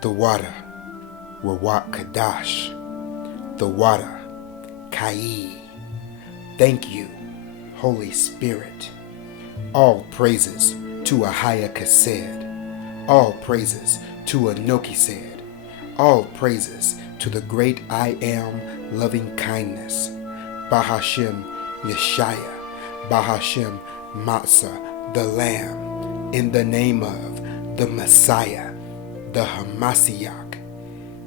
The water, Rawat Kadash. The water, Kai. Thank you, Holy Spirit. All praises to Ahaya Kased. All praises to Anoki said. All praises to the great I Am loving kindness. Bahashem Yeshaya. Bahashem Matzah, the Lamb. In the name of the Messiah, the Hamashiach.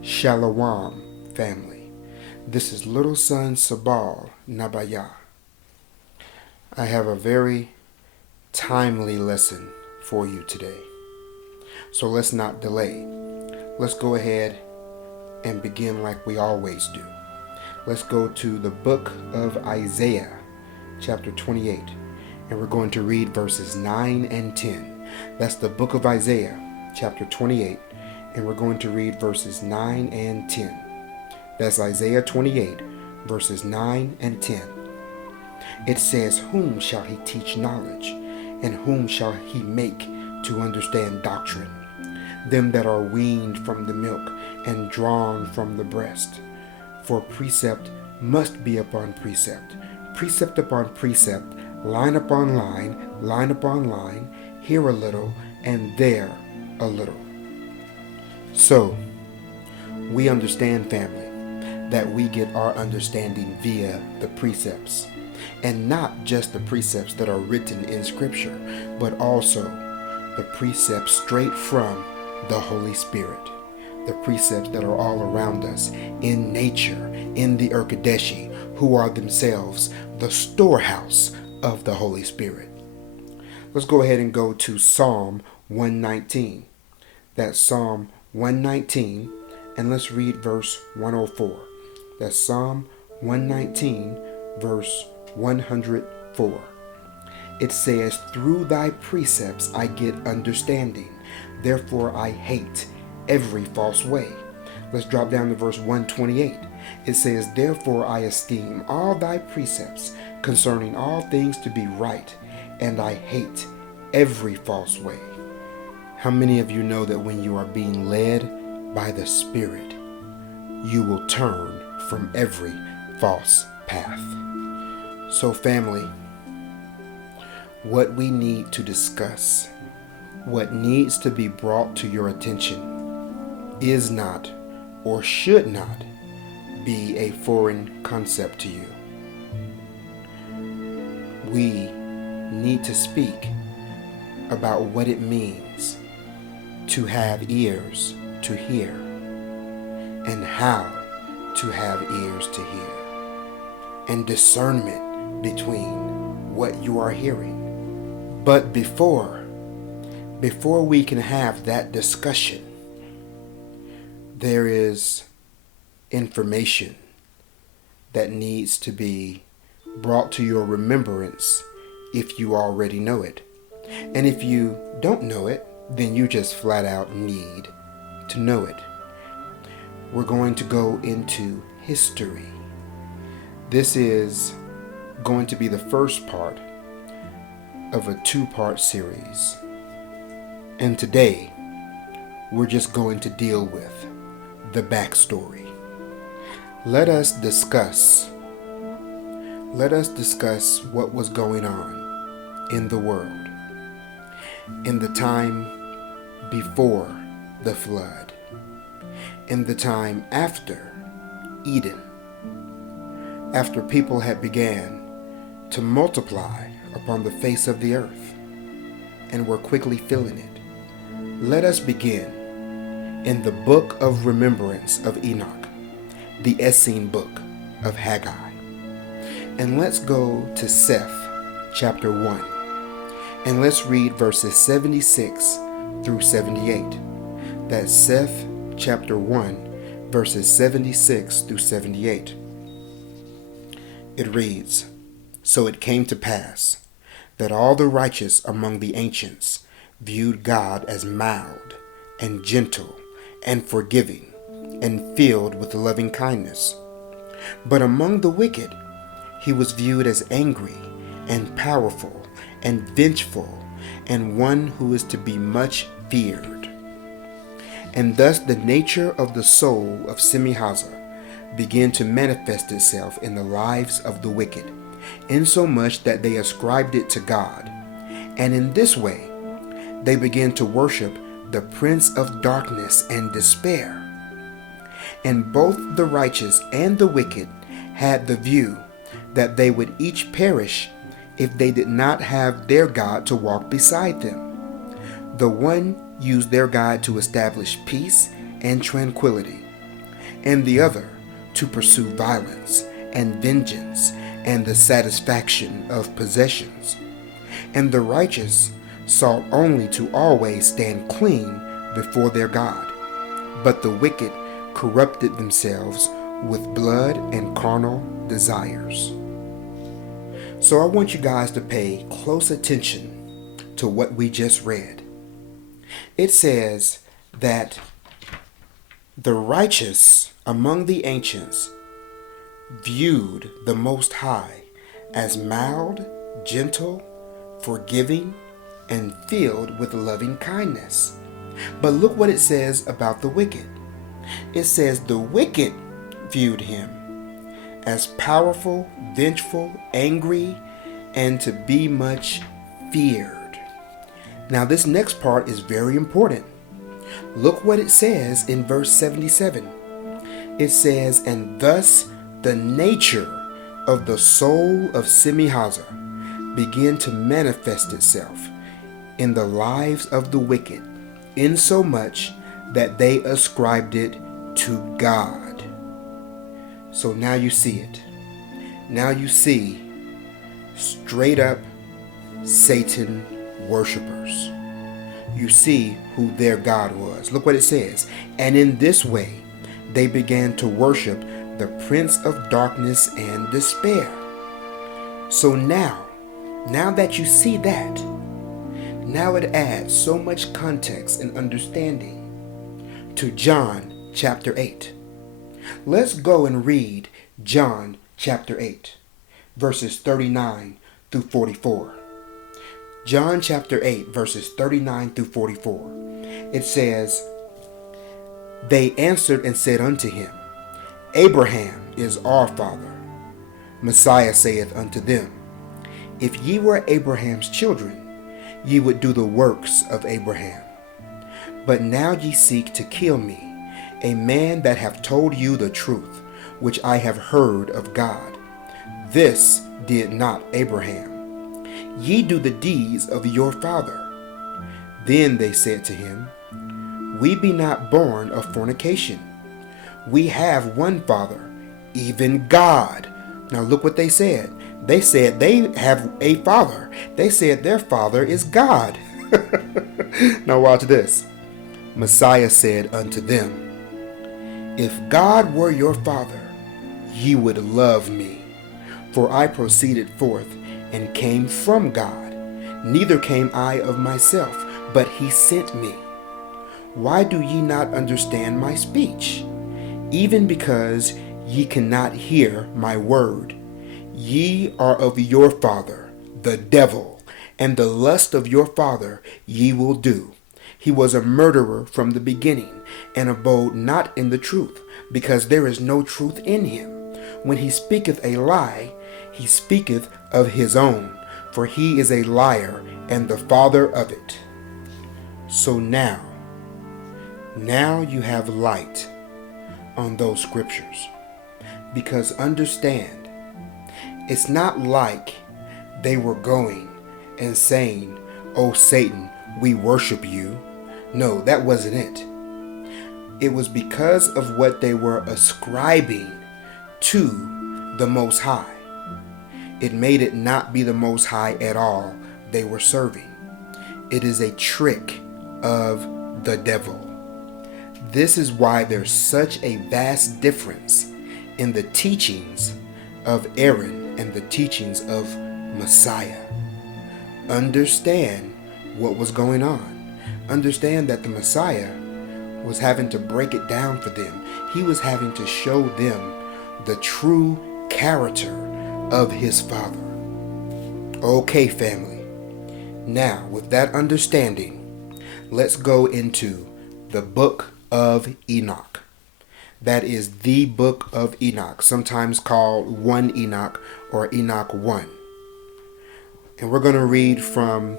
Shalom, family. This is little son Sabal Nabaya. I have a very timely lesson for you today. So let's not delay. Let's go ahead and begin like we always do. Let's go to the book of Isaiah, chapter 28, and we're going to read verses 9 and 10. That's the book of Isaiah, chapter 28, and we're going to read verses 9 and 10. That's Isaiah 28, verses 9 and 10. It says, "Whom shall he teach knowledge, and whom shall he make to understand doctrine? Them that are weaned from the milk and drawn from the breast. For precept must be upon precept, precept upon precept, line upon line upon line, here a little and there a little." So, we understand, family, that we get our understanding via the precepts. And not just the precepts that are written in Scripture, but also the precepts straight from the Holy Spirit. The precepts that are all around us in nature, in the Urkadeshi, who are themselves the storehouse of the Holy Spirit. Let's go ahead and go to Psalm 119. That's Psalm 119, and let's read verse 104. That's Psalm 119, verse 104. It says, "Through thy precepts I get understanding, therefore I hate every false way." Let's drop down to verse 128. It says, "Therefore I esteem all thy precepts concerning all things to be right, and I hate every false way." How many of you know that when you are being led by the Spirit, you will turn from every false path? So, family, what we need to discuss, what needs to be brought to your attention, is not or should not be a foreign concept to you. We need to speak about what it means to have ears to hear and how to have ears to hear and discernment between what you are hearing. But before we can have that discussion, there is information that needs to be brought to your remembrance if you already know it. And if you don't know it, then you just flat out need to know it. We're going to go into history. This is going to be the first part of a two-part series. And today, we're just going to deal with the backstory. Let us discuss what was going on in the world in the time before the flood, in the time after Eden, after people had began to multiply upon the face of the earth and were quickly filling it. Let us begin in the book of remembrance of Enoch, the Essene book of Haggai. And let's go to Seth chapter 1. And let's read verses 76 through 78. That's Seth chapter 1, verses 76 through 78. It reads, "So it came to pass that all the righteous among the ancients viewed God as mild and gentle and forgiving and filled with loving kindness. But among the wicked he was viewed as angry and powerful and vengeful and one who is to be much feared. And thus the nature of the soul of Semihaza began to manifest itself in the lives of the wicked, insomuch that they ascribed it to God. And in this way they began to worship the prince of darkness and despair. And both the righteous and the wicked had the view that they would each perish if they did not have their God to walk beside them. The one used their God to establish peace and tranquility, and the other to pursue violence and vengeance and the satisfaction of possessions. And the righteous sought only to always stand clean before their God, but the wicked corrupted themselves with blood and carnal desires." So I want you guys to pay close attention to what we just read. It says that the righteous among the ancients viewed the Most High as mild, gentle, forgiving, and filled with loving kindness. But look what it says about the wicked. It says the wicked viewed him as powerful, vengeful, angry, and to be much feared. Now this next part is very important. Look what it says in verse 77. It says, "And thus the nature of the soul of Semihaza began to manifest itself in the lives of the wicked, insomuch that they ascribed it to God." So now you see it. Now you see straight up Satan worshipers. You see who their God was. Look what it says. "And in this way they began to worship the prince of darkness and despair." So now that you see that, now it adds so much context and understanding to John chapter 8. Let's go and read John chapter 8, verses 39 through 44. John chapter 8, verses 39 through 44. It says, "They answered and said unto him, Abraham is our father. Messiah saith unto them, If ye were Abraham's children, ye would do the works of Abraham. But now ye seek to kill me, a man that hath told you the truth, which I have heard of God. This did not Abraham. Ye do the deeds of your father. Then they said to him, We be not born of fornication. We have one Father, even God." Now look what they said. They said they have a father. They said their father is God. Now watch this. "Messiah said unto them, If God were your father, ye would love me. For I proceeded forth and came from God. Neither came I of myself, but he sent me. Why do ye not understand my speech? Even because ye cannot hear my word. Ye are of your father, the devil, and the lust of your father ye will do. He was a murderer from the beginning, and abode not in the truth, because there is no truth in him. When he speaketh a lie, he speaketh of his own, for he is a liar and the father of it. So now you have light on those scriptures. Because understand, it's not like they were going and saying, "Oh Satan, we worship you." No, that wasn't it. It was because of what they were ascribing to the Most High. It made it not be the Most High at all they were serving. It is a trick of the devil. This is why there's such a vast difference in the teachings of Aaron and the teachings of Messiah. Understand what was going on. Understand that the Messiah was having to break it down for them. He was having to show them the true character of his Father. Okay, family. Now, with that understanding, let's go into the book of Enoch. That is the book of Enoch, sometimes called 1 Enoch or Enoch 1. And we're going to read from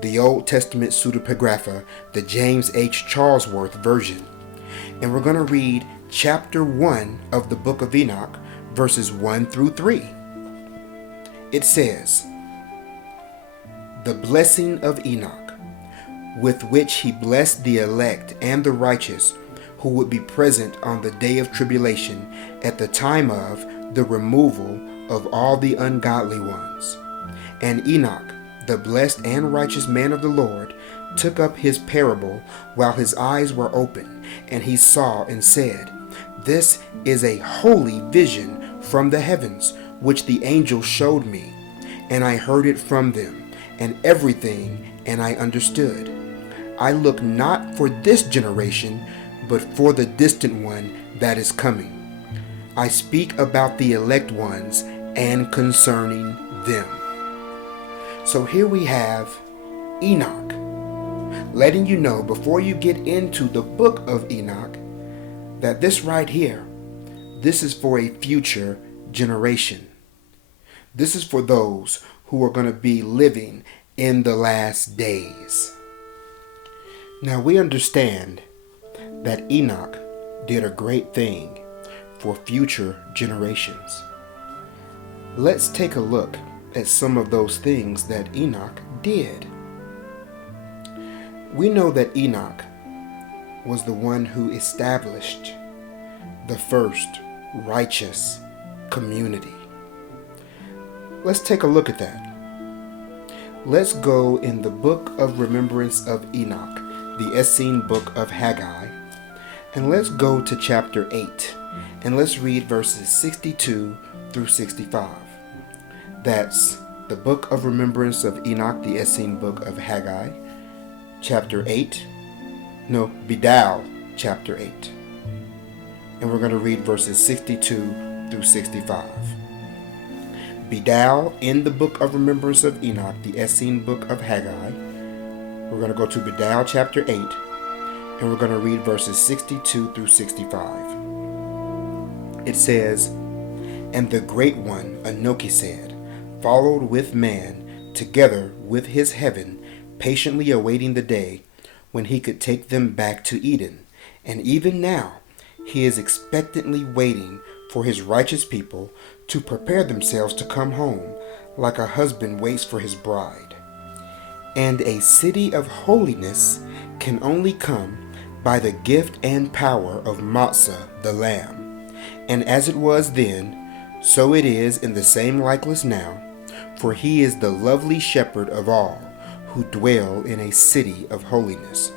the Old Testament pseudepigrapha, the James H. Charlesworth version. And we're going to read chapter 1 of the book of Enoch, verses 1 through 3. It says, "The blessing of Enoch, with which he blessed the elect and the righteous, who would be present on the day of tribulation at the time of the removal of all the ungodly ones. And Enoch, the blessed and righteous man of the Lord, took up his parable while his eyes were open, and he saw and said, This is a holy vision from the heavens, which the angel showed me. And I heard it from them, and everything, and I understood. I look not for this generation, but for the distant one that is coming. I speak about the elect ones and concerning them." So here we have Enoch, letting you know before you get into the book of Enoch that this right here, this is for a future generation. This is for those who are going to be living in the last days. Now we understand that Enoch did a great thing for future generations. Let's take a look at some of those things that Enoch did. We know that Enoch was the one who established the first righteous community. Let's take a look at that. Let's go in the book of remembrance of Enoch, the Essene book of Haggai, and let's go to chapter 8, and let's read verses 62 through 65. That's the book of remembrance of Enoch, the Essene book of Haggai, chapter 8. No, Bedal, chapter 8. And we're going to read verses 62 through 65. Bedal in the book of remembrance of Enoch, the Essene book of Haggai. We're going to go to Bedal, chapter 8, and we're going to read verses 62 through 65. It says, "And the great one, Anoki said, followed with man, together with his heaven, patiently awaiting the day when he could take them back to Eden. And even now, he is expectantly waiting for his righteous people to prepare themselves to come home, like a husband waits for his bride. And a city of holiness can only come by the gift and power of Matzah the Lamb. And as it was then, so it is in the same likeness now, for he is the lovely shepherd of all who dwell in a city of holiness.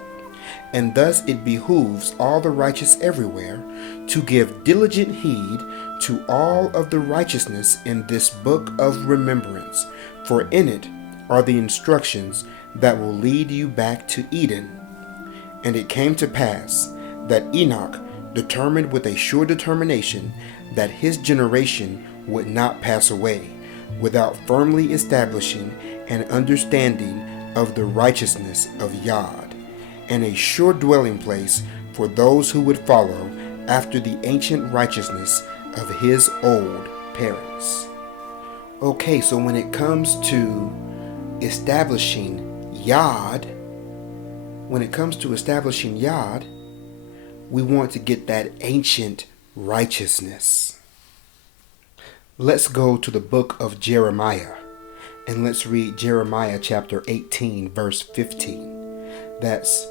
And thus it behooves all the righteous everywhere to give diligent heed to all of the righteousness in this book of remembrance, for in it are the instructions that will lead you back to Eden. And it came to pass that Enoch determined with a sure determination that his generation would not pass away without firmly establishing an understanding of the righteousness of Yod, and a sure dwelling place for those who would follow after the ancient righteousness of his old parents. Okay, so when it comes to establishing Yod, we want to get that ancient righteousness. Let's go to the book of Jeremiah, and let's read Jeremiah chapter 18, verse 15. That's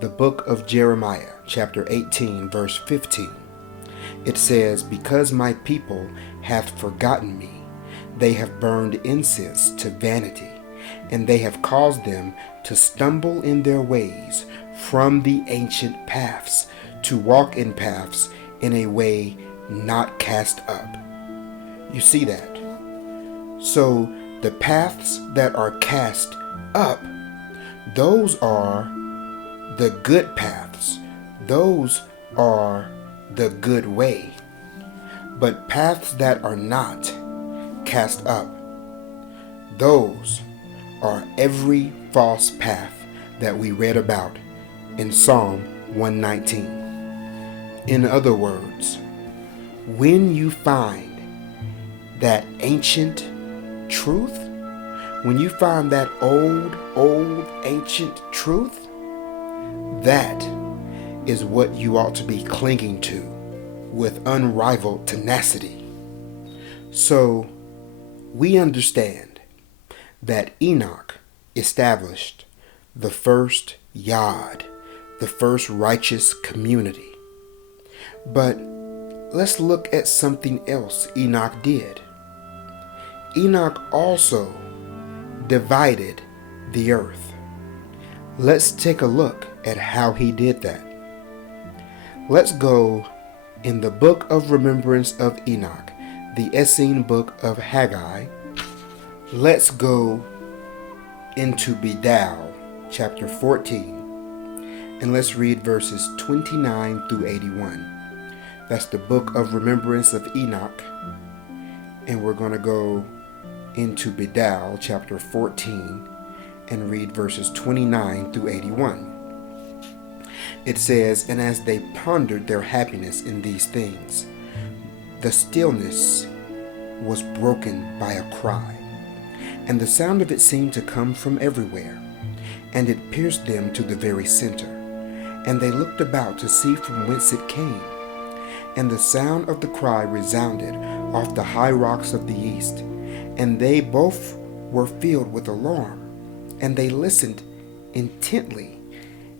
the book of Jeremiah, chapter 18, verse 15. It says, "Because my people have forgotten me, they have burned incense to vanity, and they have caused them to stumble in their ways from the ancient paths, to walk in paths in a way not cast up." You see that? So the paths that are cast up, those are the good paths. Those are the good way. But paths that are not cast up, those are every false path that we read about in Psalm 119. In other words, when you find that ancient truth, when you find that old ancient truth, that is what you ought to be clinging to with unrivaled tenacity. So we understand that Enoch established the first Yod, the first righteous community. But let's look at something else Enoch did. Enoch also divided the earth. Let's take a look at how he did that. Let's go in the book of remembrance of Enoch, the Essene book of Haggai. Let's go into Bedal, chapter 14, and let's read verses 29 through 81. That's the book of remembrance of Enoch, and we're going to go into Bedal, chapter 14, and read verses 29 through 81. It says, "And as they pondered their happiness in these things, the stillness was broken by a cry, and the sound of it seemed to come from everywhere, and it pierced them to the very center. And they looked about to see from whence it came. And the sound of the cry resounded off the high rocks of the east, and they both were filled with alarm, and they listened intently.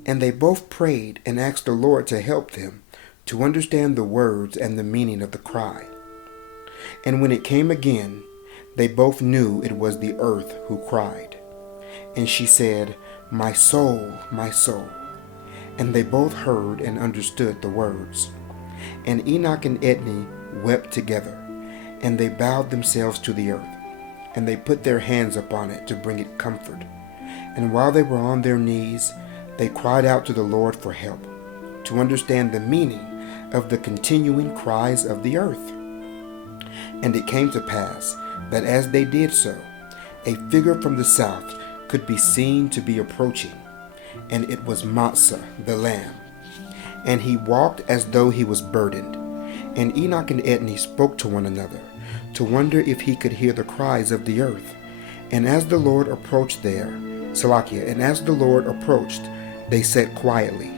And they both prayed and asked the Lord to help them to understand the words and the meaning of the cry. And when it came again, they both knew it was the earth who cried. And she said, 'My soul, my soul.' And they both heard and understood the words. And Enoch and Edney wept together, and they bowed themselves to the earth, and they put their hands upon it to bring it comfort. And while they were on their knees, they cried out to the Lord for help, to understand the meaning of the continuing cries of the earth. And it came to pass that as they did so, a figure from the south could be seen to be approaching, and it was Matzah the lamb. And he walked as though he was burdened. And Enoch and Edney spoke to one another, to wonder if he could hear the cries of the earth. And as the Lord approached and as the Lord approached, they sat quietly,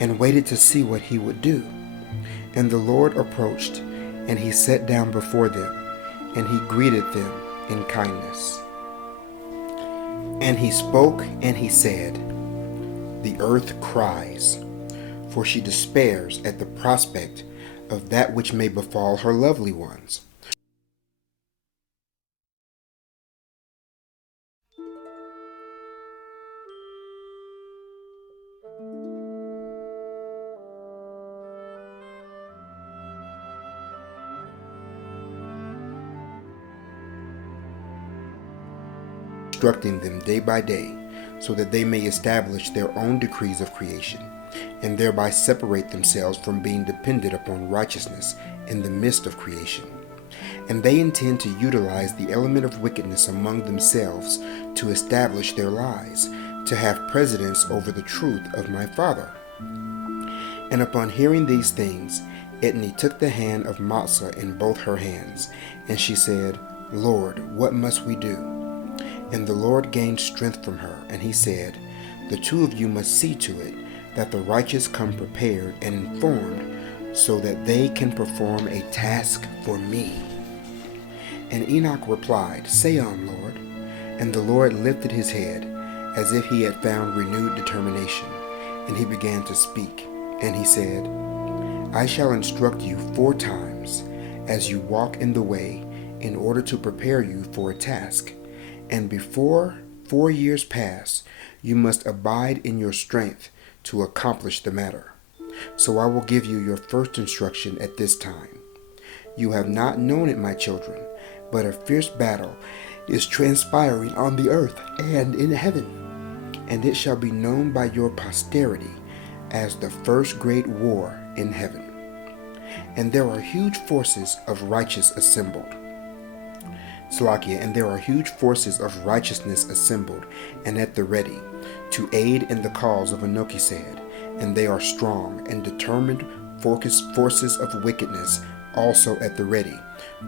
and waited to see what he would do. And the Lord approached, and he sat down before them, and he greeted them in kindness. And he spoke, and he said, "The earth cries, for she despairs at the prospect of that which may befall her lovely ones." instructing them day by day, so that they may establish their own decrees of creation, and thereby separate themselves from being dependent upon righteousness in the midst of creation. And they intend to utilize the element of wickedness among themselves to establish their lies, to have precedence over the truth of my Father. And upon hearing these things, Etni took the hand of Matzah in both her hands, and she said, Lord, what must we do? And the Lord gained strength from her, and he said, The two of you must see to it that the righteous come prepared and informed, so that they can perform a task for me. And Enoch replied, Say on, Lord. And the Lord lifted his head, as if he had found renewed determination, and he began to speak. And he said, I shall instruct you 4 times, as you walk in the way, in order to prepare you for a task. And before 4 years pass, you must abide in your strength to accomplish the matter. So I will give you your first instruction at this time. You have not known it, my children, but a fierce battle is transpiring on the earth and in heaven, and it shall be known by your posterity as the first great war in heaven. And there are huge forces of righteous assembled. Salakia, and there are huge forces of righteousness assembled and at the ready, to aid in the cause of Anochesed, and they are strong and determined forces of wickedness also at the ready,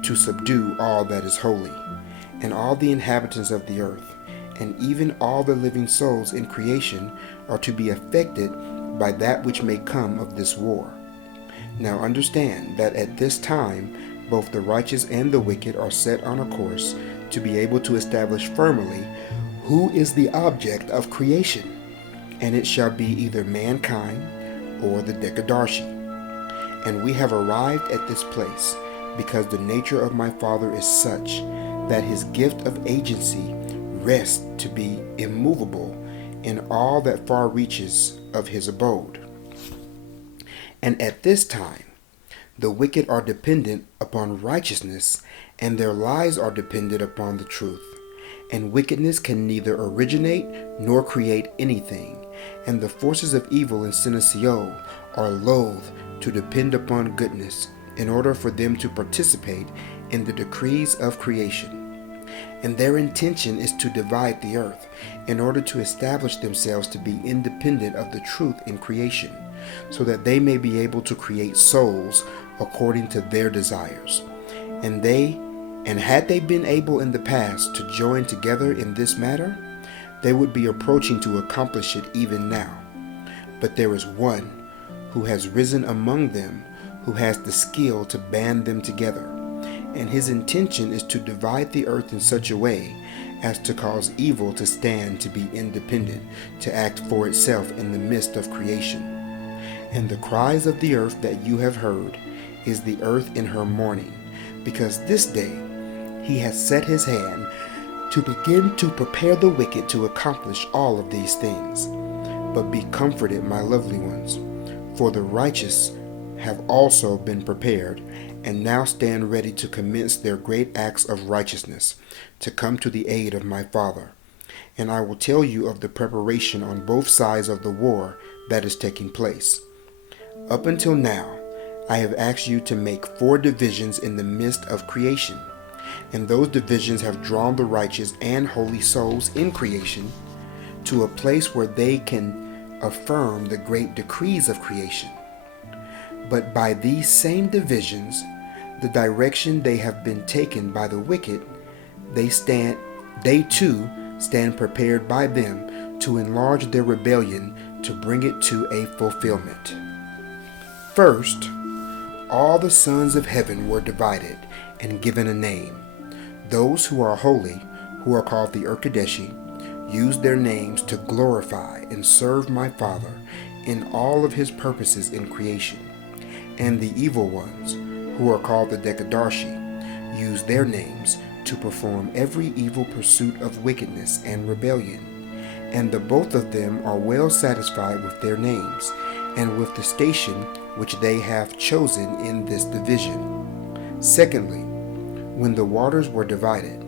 to subdue all that is holy, and all the inhabitants of the earth, and even all the living souls in creation are to be affected by that which may come of this war. Now understand that at this time both the righteous and the wicked are set on a course to be able to establish firmly who is the object of creation, and it shall be either mankind or the Dekadarshi. And we have arrived at this place because the nature of my Father is such that his gift of agency rests to be immovable in all that far reaches of his abode. And at this time, the wicked are dependent upon righteousness, and their lies are dependent upon the truth. And wickedness can neither originate nor create anything, and the forces of evil in Senecio are loath to depend upon goodness in order for them to participate in the decrees of creation. And their intention is to divide the earth in order to establish themselves to be independent of the truth in creation, so that they may be able to create souls according to their desires. And had they been able in the past to join together in this matter, they would be approaching to accomplish it even now. But there is one who has risen among them who has the skill to band them together, and his intention is to divide the earth in such a way as to cause evil to stand to be independent, to act for itself in the midst of creation. And the cries of the earth that you have heard is the earth in her mourning, because this day he has set his hand to begin to prepare the wicked to accomplish all of these things. But be comforted, my lovely ones, for the righteous have also been prepared, and now stand ready to commence their great acts of righteousness, to come to the aid of my Father. And I will tell you of the preparation on both sides of the war that is taking place. Up until now, I have asked you to make 4 divisions in the midst of creation, and those divisions have drawn the righteous and holy souls in creation to a place where they can affirm the great decrees of creation. But by these same divisions, the direction they have been taken by the wicked, they too stand prepared by them to enlarge their rebellion to bring it to a fulfillment. First, all the sons of heaven were divided and given a name. Those who are holy, who are called the Urkadeshi, use their names to glorify and serve my Father in all of his purposes in creation. And the evil ones, who are called the Dekadarshi, use their names to perform every evil pursuit of wickedness and rebellion. And the both of them are well satisfied with their names, and with the station which they have chosen in this division. Secondly, when the waters were divided,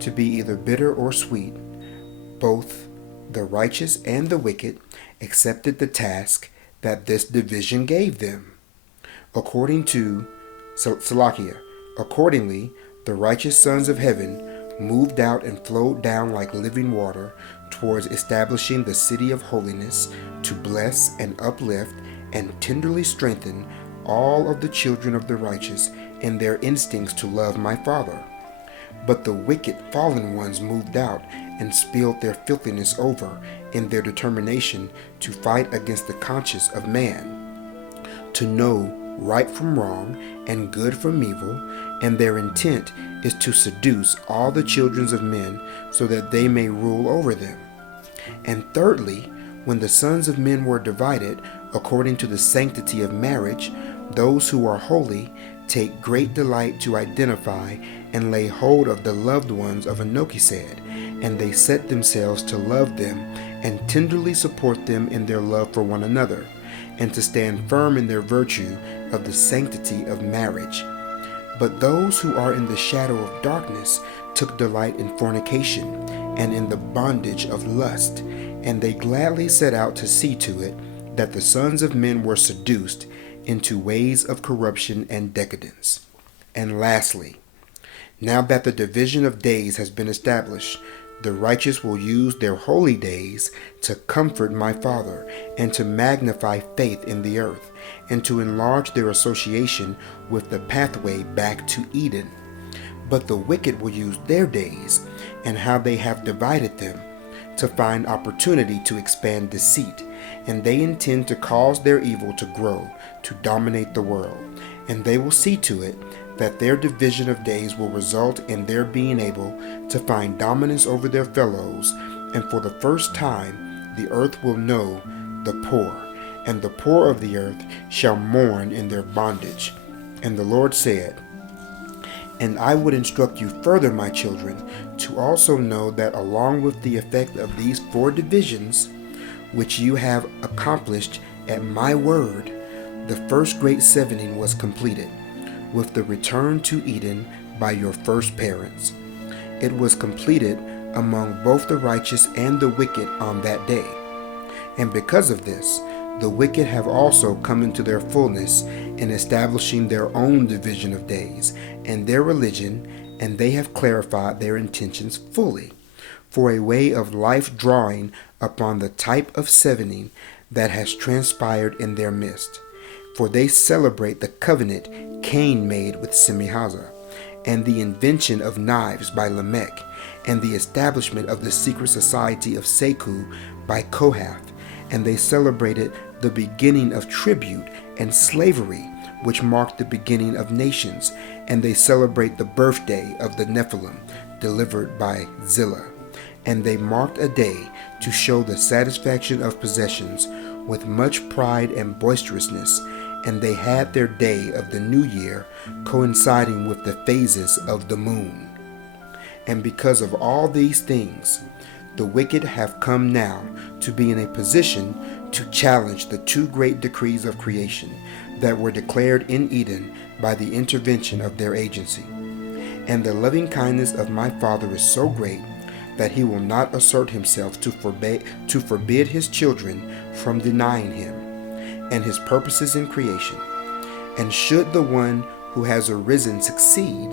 to be either bitter or sweet, Both the righteous and the wicked accepted the task that this division gave them. According to Salakia, accordingly, the righteous sons of heaven moved out and flowed down like living water towards establishing the city of holiness, to bless and uplift and tenderly strengthen all of the children of the righteous in their instincts to love my Father. But the wicked fallen ones moved out and spilled their filthiness over in their determination to fight against the conscience of man, to know right from wrong and good from evil, and their intent is to seduce all the children of men so that they may rule over them. And thirdly, when the sons of men were divided according to the sanctity of marriage, those who are holy take great delight to identify and lay hold of the loved ones of Melchizedek, and they set themselves to love them and tenderly support them in their love for one another, and to stand firm in their virtue of the sanctity of marriage. But those who are in the shadow of darkness took delight in fornication and in the bondage of lust, and they gladly set out to see to it that the sons of men were seduced into ways of corruption and decadence. And lastly, now that the division of days has been established, the righteous will use their holy days to comfort my Father and to magnify faith in the earth and to enlarge their association with the pathway back to Eden. But the wicked will use their days and how they have divided them to find opportunity to expand deceit, and they intend to cause their evil to grow, to dominate the world, and they will see to it that their division of days will result in their being able to find dominance over their fellows, and for the first time the earth will know the poor, and the poor of the earth shall mourn in their bondage. And the Lord said, and I would instruct you further, my children, to also know that along with the effect of these 4 divisions, which you have accomplished at my word, the first great 7ing was completed, with the return to Eden by your first parents. It was completed among both the righteous and the wicked on that day. And because of this, the wicked have also come into their fullness in establishing their own division of days and their religion, and they have clarified their intentions fully, for a way of life drawing upon the type of 7ing that has transpired in their midst. For they celebrate the covenant Cain made with Semihaza, and the invention of knives by Lamech, and the establishment of the secret society of Seku by Kohath, and they celebrated the beginning of tribute and slavery, which marked the beginning of nations, and they celebrate the birthday of the Nephilim, delivered by Zillah. And they marked a day to show the satisfaction of possessions with much pride and boisterousness, and they had their day of the new year coinciding with the phases of the moon. And because of all these things, the wicked have come now to be in a position to challenge the 2 great decrees of creation that were declared in Eden by the intervention of their agency. And the loving kindness of my Father is so great that he will not assert himself to forbid his children from denying him and his purposes in creation. And should the one who has arisen succeed,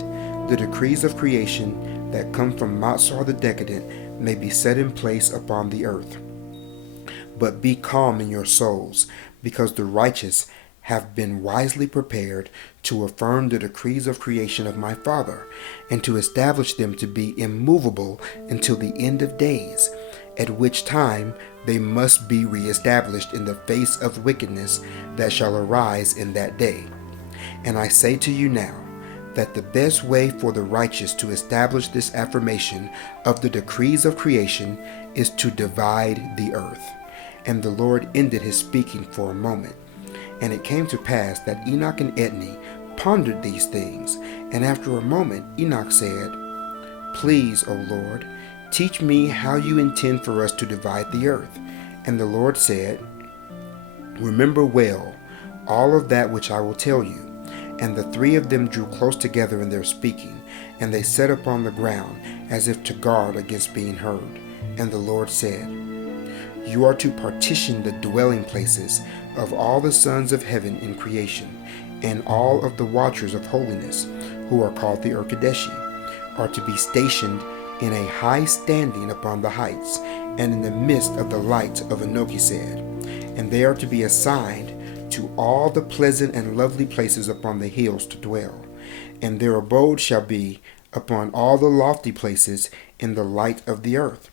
the decrees of creation that come from Matsar the Decadent may be set in place upon the earth. But be calm in your souls, because the righteous have been wisely prepared to affirm the decrees of creation of my Father, and to establish them to be immovable until the end of days, at which time they must be reestablished in the face of wickedness that shall arise in that day. And I say to you now, that the best way for the righteous to establish this affirmation of the decrees of creation is to divide the earth. And the Lord ended his speaking for a moment. And it came to pass that Enoch and Etni pondered these things, and after a moment Enoch said, Please, O Lord, teach me how you intend for us to divide the earth. And the Lord said, Remember well all of that which I will tell you. And the 3 of them drew close together in their speaking, and they sat upon the ground as if to guard against being heard. And the Lord said, You are to partition the dwelling places of all the sons of heaven in creation, and all of the watchers of holiness, who are called the Urkadeshi, are to be stationed in a high standing upon the heights, and in the midst of the light of Anokised. And they are to be assigned to all the pleasant and lovely places upon the hills to dwell, and their abode shall be upon all the lofty places in the light of the earth.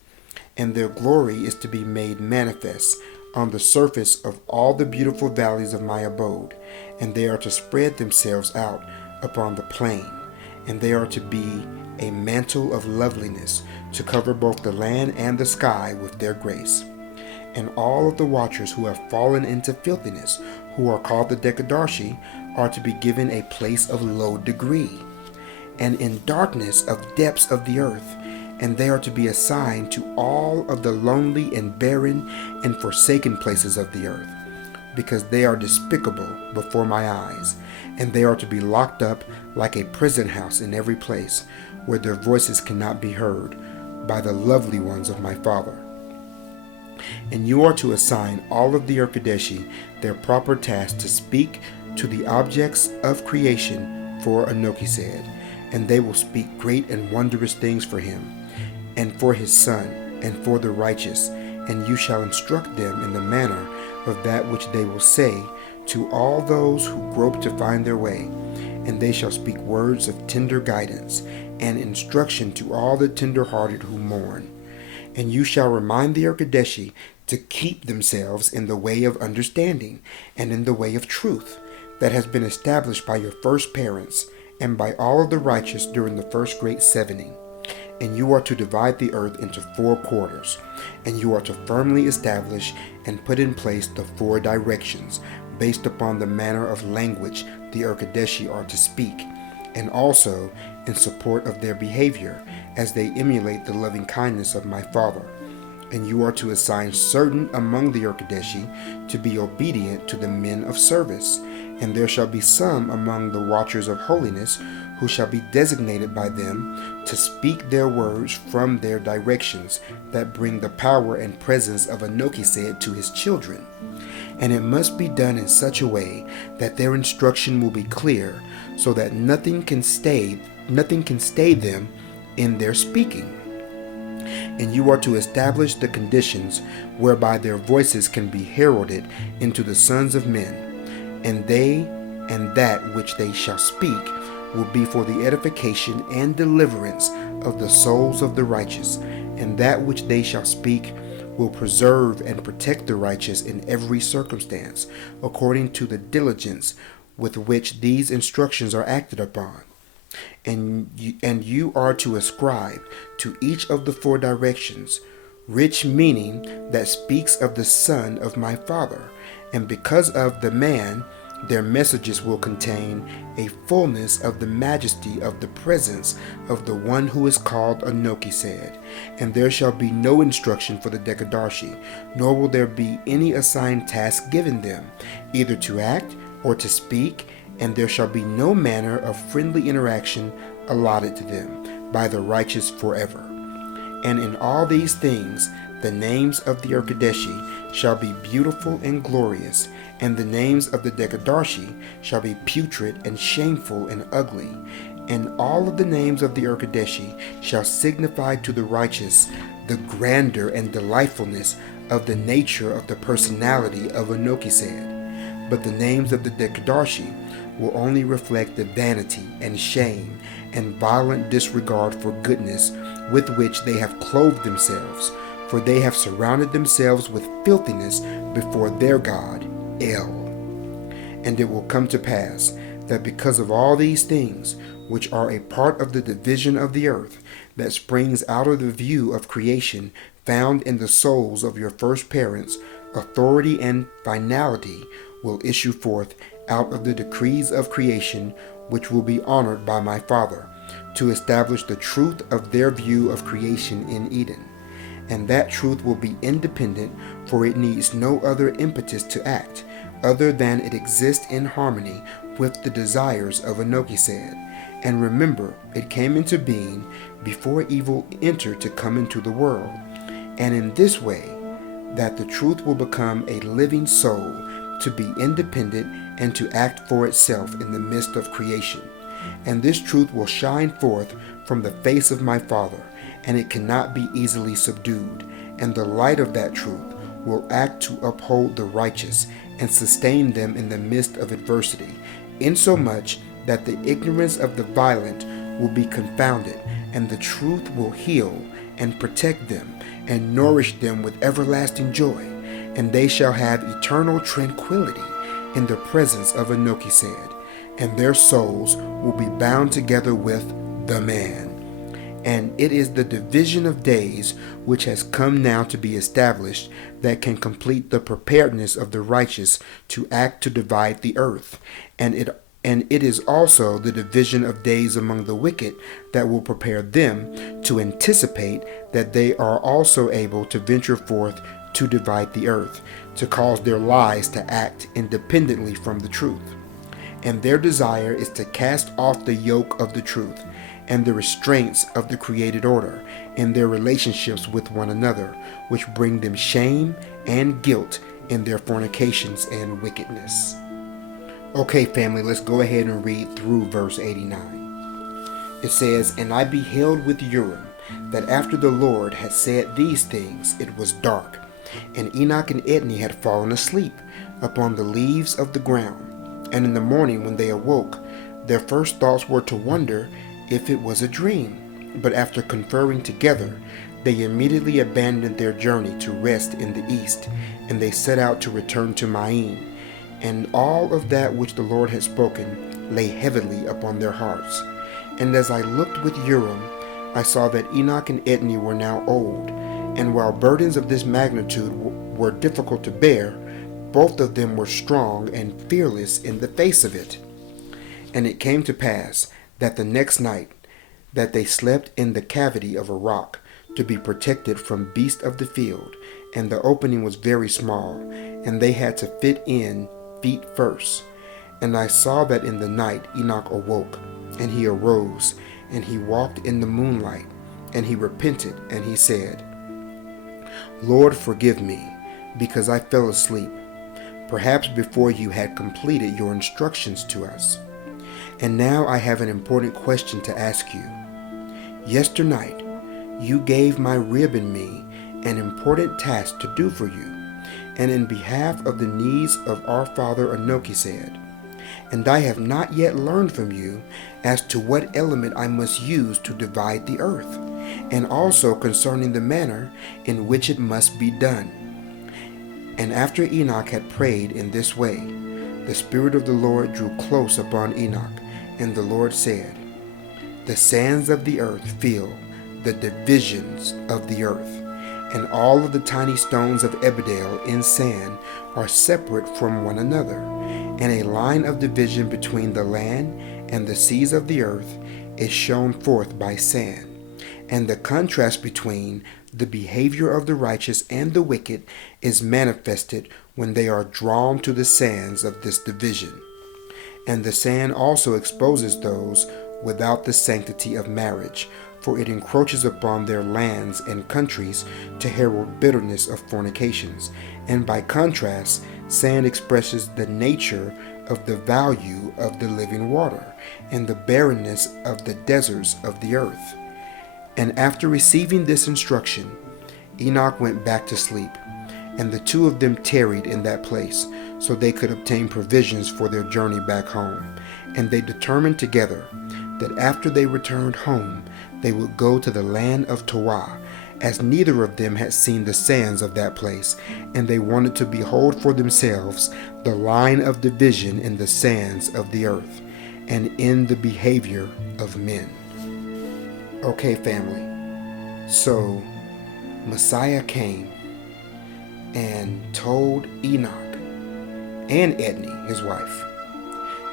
And their glory is to be made manifest on the surface of all the beautiful valleys of my abode, and they are to spread themselves out upon the plain, and they are to be a mantle of loveliness to cover both the land and the sky with their grace. And all of the watchers who have fallen into filthiness, who are called the Decadarshi, are to be given a place of low degree, and in darkness of depths of the earth, and they are to be assigned to all of the lonely and barren and forsaken places of the earth, because they are despicable before my eyes, and they are to be locked up like a prison house in every place, where their voices cannot be heard by the lovely ones of my Father. And you are to assign all of the Urkadeshi their proper task to speak to the objects of creation for Anokised, and they will speak great and wondrous things for him, and for his son, and for the righteous, and you shall instruct them in the manner of that which they will say to all those who grope to find their way, and they shall speak words of tender guidance, and instruction to all the tender-hearted who mourn. And you shall remind the Urkadeshi to keep themselves in the way of understanding, and in the way of truth, that has been established by your first parents, and by all of the righteous during the first great sevening. And you are to divide the earth into 4 quarters, and you are to firmly establish and put in place the 4 directions, based upon the manner of language the Urkadeshi are to speak, and also in support of their behavior, as they emulate the loving kindness of my Father. And you are to assign certain among the Urkadeshi to be obedient to the men of service, and there shall be some among the watchers of holiness who shall be designated by them to speak their words from their directions that bring the power and presence of Anokised to his children. And it must be done in such a way that their instruction will be clear, so that nothing can stay them in their speaking. And you are to establish the conditions whereby their voices can be heralded into the sons of men, and they and that which they shall speak will be for the edification and deliverance of the souls of the righteous, and that which they shall speak will preserve and protect the righteous in every circumstance, according to the diligence with which these instructions are acted upon. And you are to ascribe to each of the 4 directions rich meaning that speaks of the Son of my Father, and because of the man, their messages will contain a fullness of the majesty of the presence of the one who is called Anokised. And there shall be no instruction for the Decadarshi, nor will there be any assigned task given them, either to act or to speak, and there shall be no manner of friendly interaction allotted to them by the righteous forever. And in all these things the names of the Urkadeshi shall be beautiful and glorious, and the names of the Decadarshi shall be putrid and shameful and ugly. And all of the names of the Urkadeshi shall signify to the righteous the grandeur and delightfulness of the nature of the personality of Anokised. But the names of the Decadarshi will only reflect the vanity and shame and violent disregard for goodness with which they have clothed themselves, for they have surrounded themselves with filthiness before their God, El. And it will come to pass that because of all these things, which are a part of the division of the earth, that springs out of the view of creation found in the souls of your first parents, authority and finality will issue forth out of the decrees of creation, which will be honored by my Father, to establish the truth of their view of creation in Eden. And that truth will be independent, for it needs no other impetus to act, other than it exists in harmony with the desires of Anokised. And remember, it came into being before evil entered to come into the world. and in this way that the truth will become a living soul to be independent and to act for itself in the midst of creation. And this truth will shine forth from the face of my Father, and it cannot be easily subdued. And the light of that truth will act to uphold the righteous and sustain them in the midst of adversity, insomuch that the ignorance of the violent will be confounded, and the truth will heal and protect them and nourish them with everlasting joy, and they shall have eternal tranquility in the presence of Melchizedek, and their souls will be bound together with the man. And it is the division of days which has come now to be established that can complete the preparedness of the righteous to act to divide the earth. And it is also the division of days among the wicked that will prepare them to anticipate that they are also able to venture forth to divide the earth, to cause their lies to act independently from the truth. And their desire is to cast off the yoke of the truth and the restraints of the created order in their relationships with one another, which bring them shame and guilt in their fornications and wickedness. Okay, family, let's go ahead and read through verse 89. It says, And I beheld with Urim that after the Lord had said these things, it was dark, and Enoch and Edney had fallen asleep upon the leaves of the ground. And in the morning when they awoke, their first thoughts were to wonder if it was a dream. But after conferring together, they immediately abandoned their journey to rest in the east, and they set out to return to Main. And all of that which the Lord had spoken lay heavily upon their hearts. And as I looked with Urim, I saw that Enoch and Edney were now old, and while burdens of this magnitude were difficult to bear, both of them were strong and fearless in the face of it. And it came to pass that the next night that they slept in the cavity of a rock to be protected from beasts of the field, and the opening was very small, and they had to fit in feet first. And I saw that in the night Enoch awoke, and he arose, and he walked in the moonlight, and he repented, and he said, Lord, forgive me, because I fell asleep, perhaps before you had completed your instructions to us. And now I have an important question to ask you. Yesternight, you gave my rib and me an important task to do for you, and in behalf of the needs of our father Melchizedek. And I have not yet learned from you as to what element I must use to divide the earth, and also concerning the manner in which it must be done. And after Enoch had prayed in this way, the Spirit of the Lord drew close upon Enoch, and the Lord said, The sands of the earth fill the divisions of the earth, and all of the tiny stones of Ebedale in sand are separate from one another, and a line of division between the land and the seas of the earth is shown forth by sand. And the contrast between the behavior of the righteous and the wicked is manifested when they are drawn to the sands of this division. And the sand also exposes those without the sanctity of marriage, for it encroaches upon their lands and countries to herald bitterness of fornications. And by contrast, sand expresses the nature of the value of the living water and the barrenness of the deserts of the earth. And after receiving this instruction, Enoch went back to sleep, and the two of them tarried in that place, so they could obtain provisions for their journey back home. And they determined together that after they returned home, they would go to the land of Toa, as neither of them had seen the sands of that place, and they wanted to behold for themselves the line of division in the sands of the earth, and in the behavior of men. Okay, family, so Messiah came and told Enoch and Edney, his wife.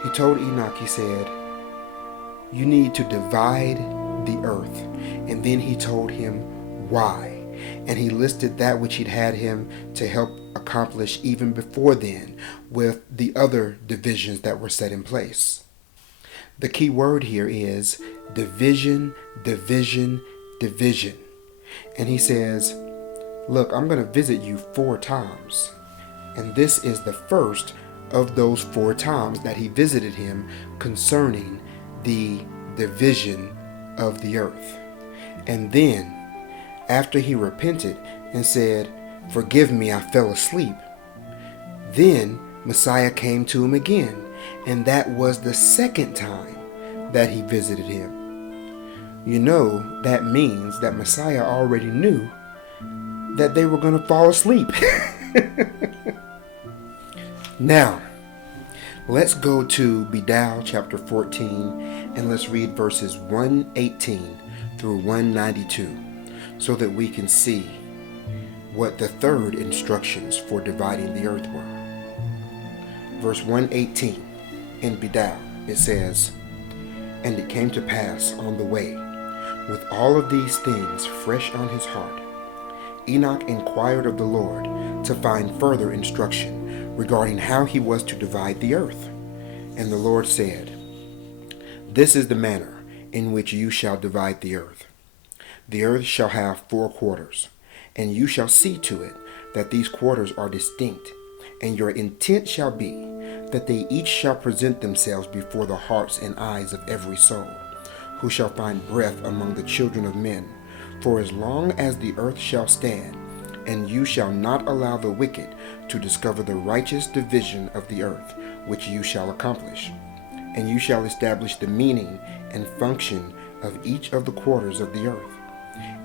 He told Enoch, he said, you need to divide the earth. And then he told him why. And he listed that which he'd had him to help accomplish even before then with the other divisions that were set in place. The key word here is division, division, division. And he says, Look, I'm going to visit you 4 times. And this is the first of those 4 times that he visited him concerning the division of the earth. And then, after he repented and said, "Forgive me, I fell asleep," then Messiah came to him again, and that was the second time that he visited him. You know, that means that Messiah already knew that they were going to fall asleep. Now, let's go to Bidal chapter 14, and let's read verses 118 through 192 so that we can see what the third instructions for dividing the earth were. Verse 118 in Bidal, it says, "And it came to pass on the way, with all of these things fresh on his heart, Enoch inquired of the Lord to find further instruction regarding how he was to divide the earth. And the Lord said, This is the manner in which you shall divide the earth. The earth shall have 4 quarters, and you shall see to it that these quarters are distinct, and your intent shall be that they each shall present themselves before the hearts and eyes of every soul, who shall find breath among the children of men, for as long as the earth shall stand, and you shall not allow the wicked to discover the righteous division of the earth, which you shall accomplish. And you shall establish the meaning and function of each of the quarters of the earth.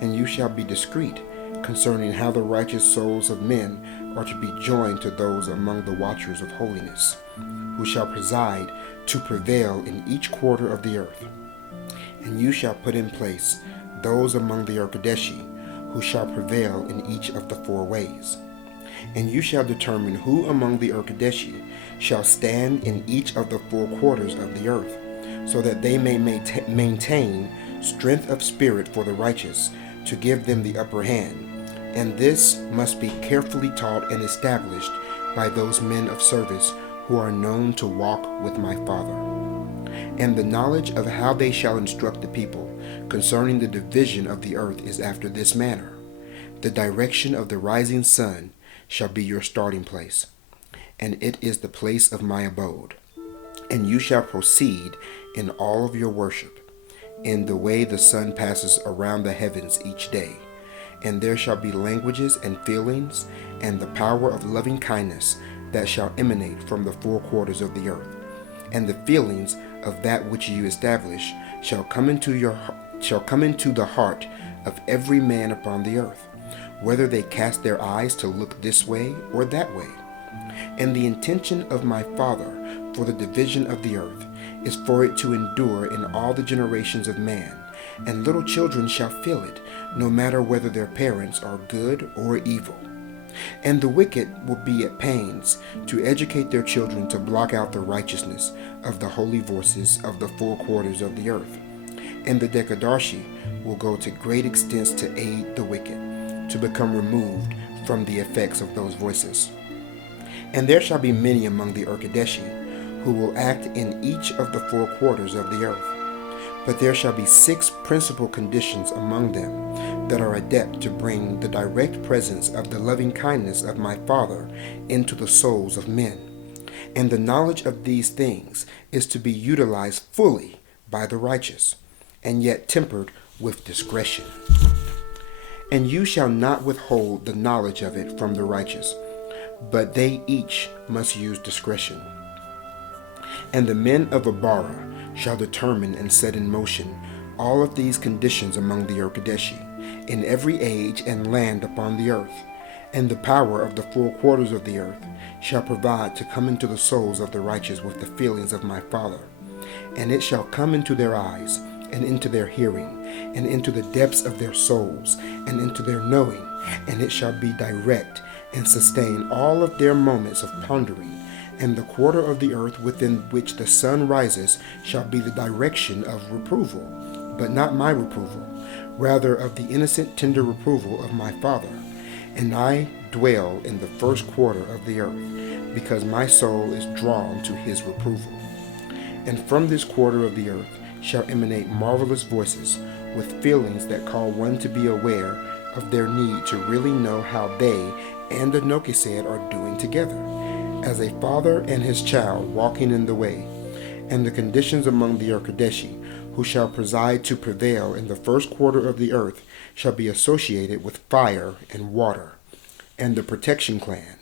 And you shall be discreet concerning how the righteous souls of men are to be joined to those among the watchers of holiness, who shall preside to prevail in each quarter of the earth. And you shall put in place those among the Urkadeshi, who shall prevail in each of the 4 ways. And you shall determine who among the Urkadeshi shall stand in each of the 4 quarters of the earth, so that they may maintain strength of spirit for the righteous, to give them the upper hand. And this must be carefully taught and established by those men of service who are known to walk with my Father. And the knowledge of how they shall instruct the people concerning the division of the earth is after this manner. The direction of the rising sun shall be your starting place, and it is the place of my abode. And you shall proceed in all of your worship, in the way the sun passes around the heavens each day. And there shall be languages and feelings, and the power of loving kindness that shall emanate from the 4 quarters of the earth. And the feelings of that which you establish shall come into the heart of every man upon the earth, whether they cast their eyes to look this way or that way. And the intention of my Father for the division of the earth is for it to endure in all the generations of man, and little children shall feel it, no matter whether their parents are good or evil. And the wicked will be at pains to educate their children to block out the righteousness of the holy voices of the 4 quarters of the earth. And the Dekadarshi will go to great extents to aid the wicked, to become removed from the effects of those voices. And there shall be many among the Urkadeshi who will act in each of the 4 quarters of the earth. But there shall be 6 principal conditions among them that are adept to bring the direct presence of the loving kindness of my Father into the souls of men. And the knowledge of these things is to be utilized fully by the righteous, and yet tempered with discretion. And you shall not withhold the knowledge of it from the righteous, but they each must use discretion. And the men of Abara shall determine and set in motion all of these conditions among the Urkadeshi, in every age and land upon the earth. And the power of the 4 quarters of the earth shall provide to come into the souls of the righteous with the feelings of my Father. And it shall come into their eyes, and into their hearing, and into the depths of their souls, and into their knowing, and it shall be direct, and sustain all of their moments of pondering. And the quarter of the earth within which the sun rises shall be the direction of reproval, but not my reproval, rather of the innocent tender reproval of my Father. And I dwell in the 1st quarter of the earth, because my soul is drawn to his reproval. And from this quarter of the earth shall emanate marvelous voices, with feelings that call one to be aware of their need to really know how they and the Nokisaid are doing together, as a father and his child walking in the way, and the conditions among the Urkadeshi, who shall preside to prevail in the first quarter of the earth, shall be associated with fire and water, and the protection clan,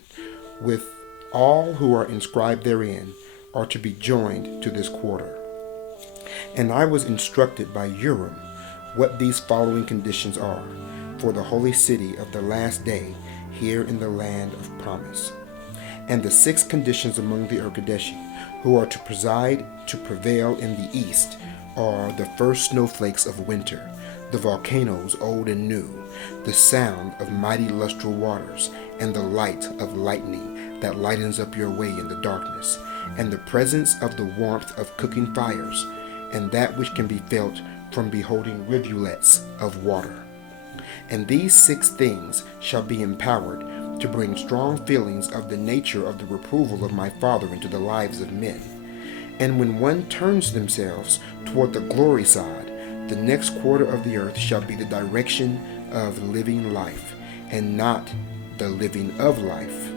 with all who are inscribed therein, are to be joined to this quarter. And I was instructed by Urim what these following conditions are for the holy city of the last day here in the land of promise. And the 6 conditions among the Urkadeshi, who are to preside to prevail in the east, are the first snowflakes of winter, the volcanoes old and new, the sound of mighty lustral waters, and the light of lightning that lightens up your way in the darkness, and the presence of the warmth of cooking fires, and that which can be felt from beholding rivulets of water. And these 6 things shall be empowered to bring strong feelings of the nature of the reproval of my Father into the lives of men. And when one turns themselves toward the glory side, the next quarter of the earth shall be the direction of living life, and not the living of life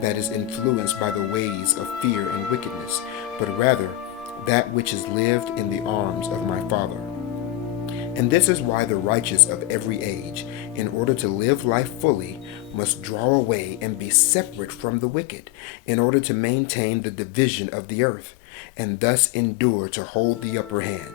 that is influenced by the ways of fear and wickedness, but rather that which is lived in the arms of my Father. And this is why the righteous of every age, in order to live life fully, must draw away and be separate from the wicked, in order to maintain the division of the earth, and thus endure to hold the upper hand.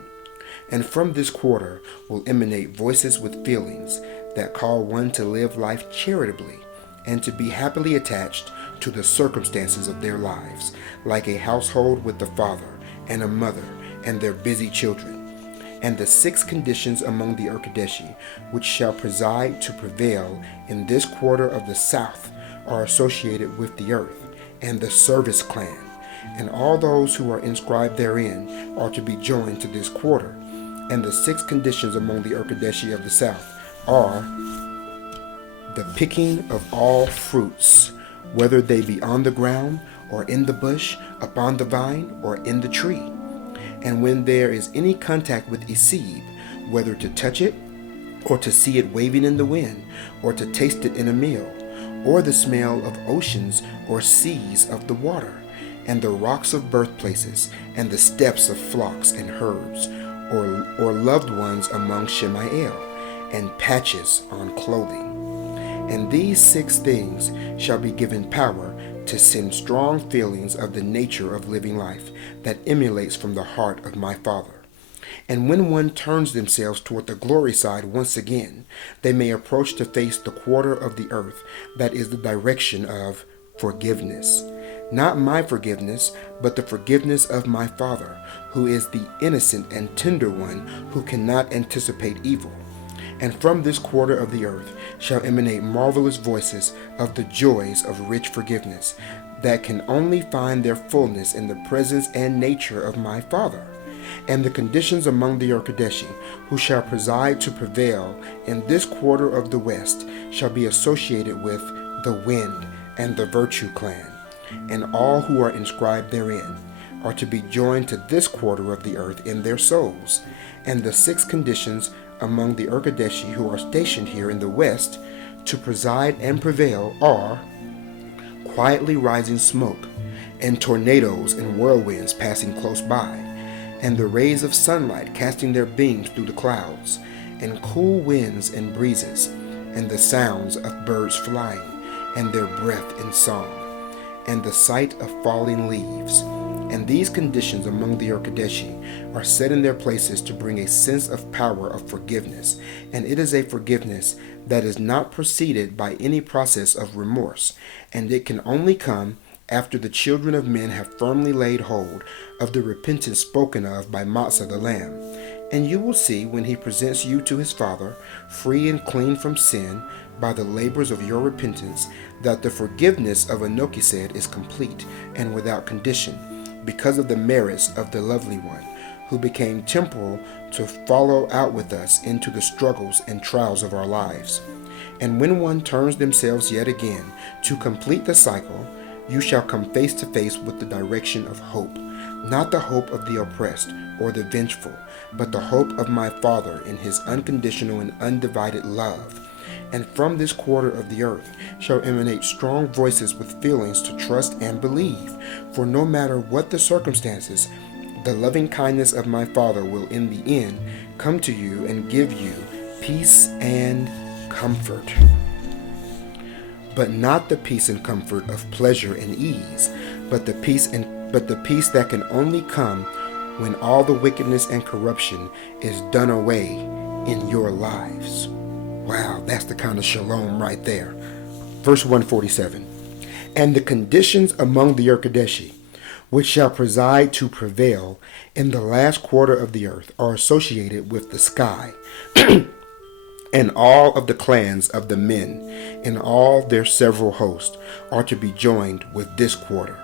And from this quarter will emanate voices with feelings that call one to live life charitably, and to be happily attached to the circumstances of their lives, like a household with the father and a mother and their busy children. And the 6 conditions among the Urkadeshi, which shall preside to prevail in this quarter of the south, are associated with the earth and the service clan, and all those who are inscribed therein are to be joined to this quarter. And the 6 conditions among the Urkadeshi of the south are the picking of all fruits, whether they be on the ground or in the bush, upon the vine or in the tree. And when there is any contact with a seed, whether to touch it, or to see it waving in the wind, or to taste it in a meal, or the smell of oceans or seas of the water, and the rocks of birthplaces, and the steps of flocks and herds, or loved ones among Shemael, and patches on clothing. And these 6 things shall be given power to send strong feelings of the nature of living life that emulates from the heart of my Father. And when one turns themselves toward the glory side once again, they may approach to face the quarter of the earth that is the direction of forgiveness. Not my forgiveness, but the forgiveness of my Father, who is the innocent and tender one who cannot anticipate evil. And from this quarter of the earth shall emanate marvelous voices of the joys of rich forgiveness that can only find their fullness in the presence and nature of my Father. And the conditions among the Urkadeshi, who shall preside to prevail in this quarter of the west, shall be associated with the wind and the virtue clan, and all who are inscribed therein are to be joined to this quarter of the earth in their souls. And the 6 conditions among the Urkadeshi who are stationed here in the west to preside and prevail are quietly rising smoke, and tornadoes and whirlwinds passing close by, and the rays of sunlight casting their beams through the clouds, and cool winds and breezes, and the sounds of birds flying, and their breath in song, and the sight of falling leaves. And these conditions among the Urkadeshi are set in their places to bring a sense of power of forgiveness, and it is a forgiveness that is not preceded by any process of remorse, and it can only come after the children of men have firmly laid hold of the repentance spoken of by Matzah the Lamb. And you will see when he presents you to his Father, free and clean from sin by the labors of your repentance, that the forgiveness of Anokised is complete and without condition, because of the merits of the lovely one, who became temporal to follow out with us into the struggles and trials of our lives. And when one turns themselves yet again to complete the cycle, you shall come face to face with the direction of hope, not the hope of the oppressed or the vengeful, but the hope of my Father in his unconditional and undivided love, And from this quarter of the earth shall emanate strong voices with feelings to trust and believe. For no matter what the circumstances, the loving kindness of my Father will in the end come to you and give you peace and comfort. But not the peace and comfort of pleasure and ease, but the peace that can only come when all the wickedness and corruption is done away in your lives. Wow, that's the kind of shalom right there. Verse 147. And the conditions among the Urkadeshi, which shall preside to prevail in the last quarter of the earth, are associated with the sky, and all of the clans of the men in all their several hosts are to be joined with this quarter.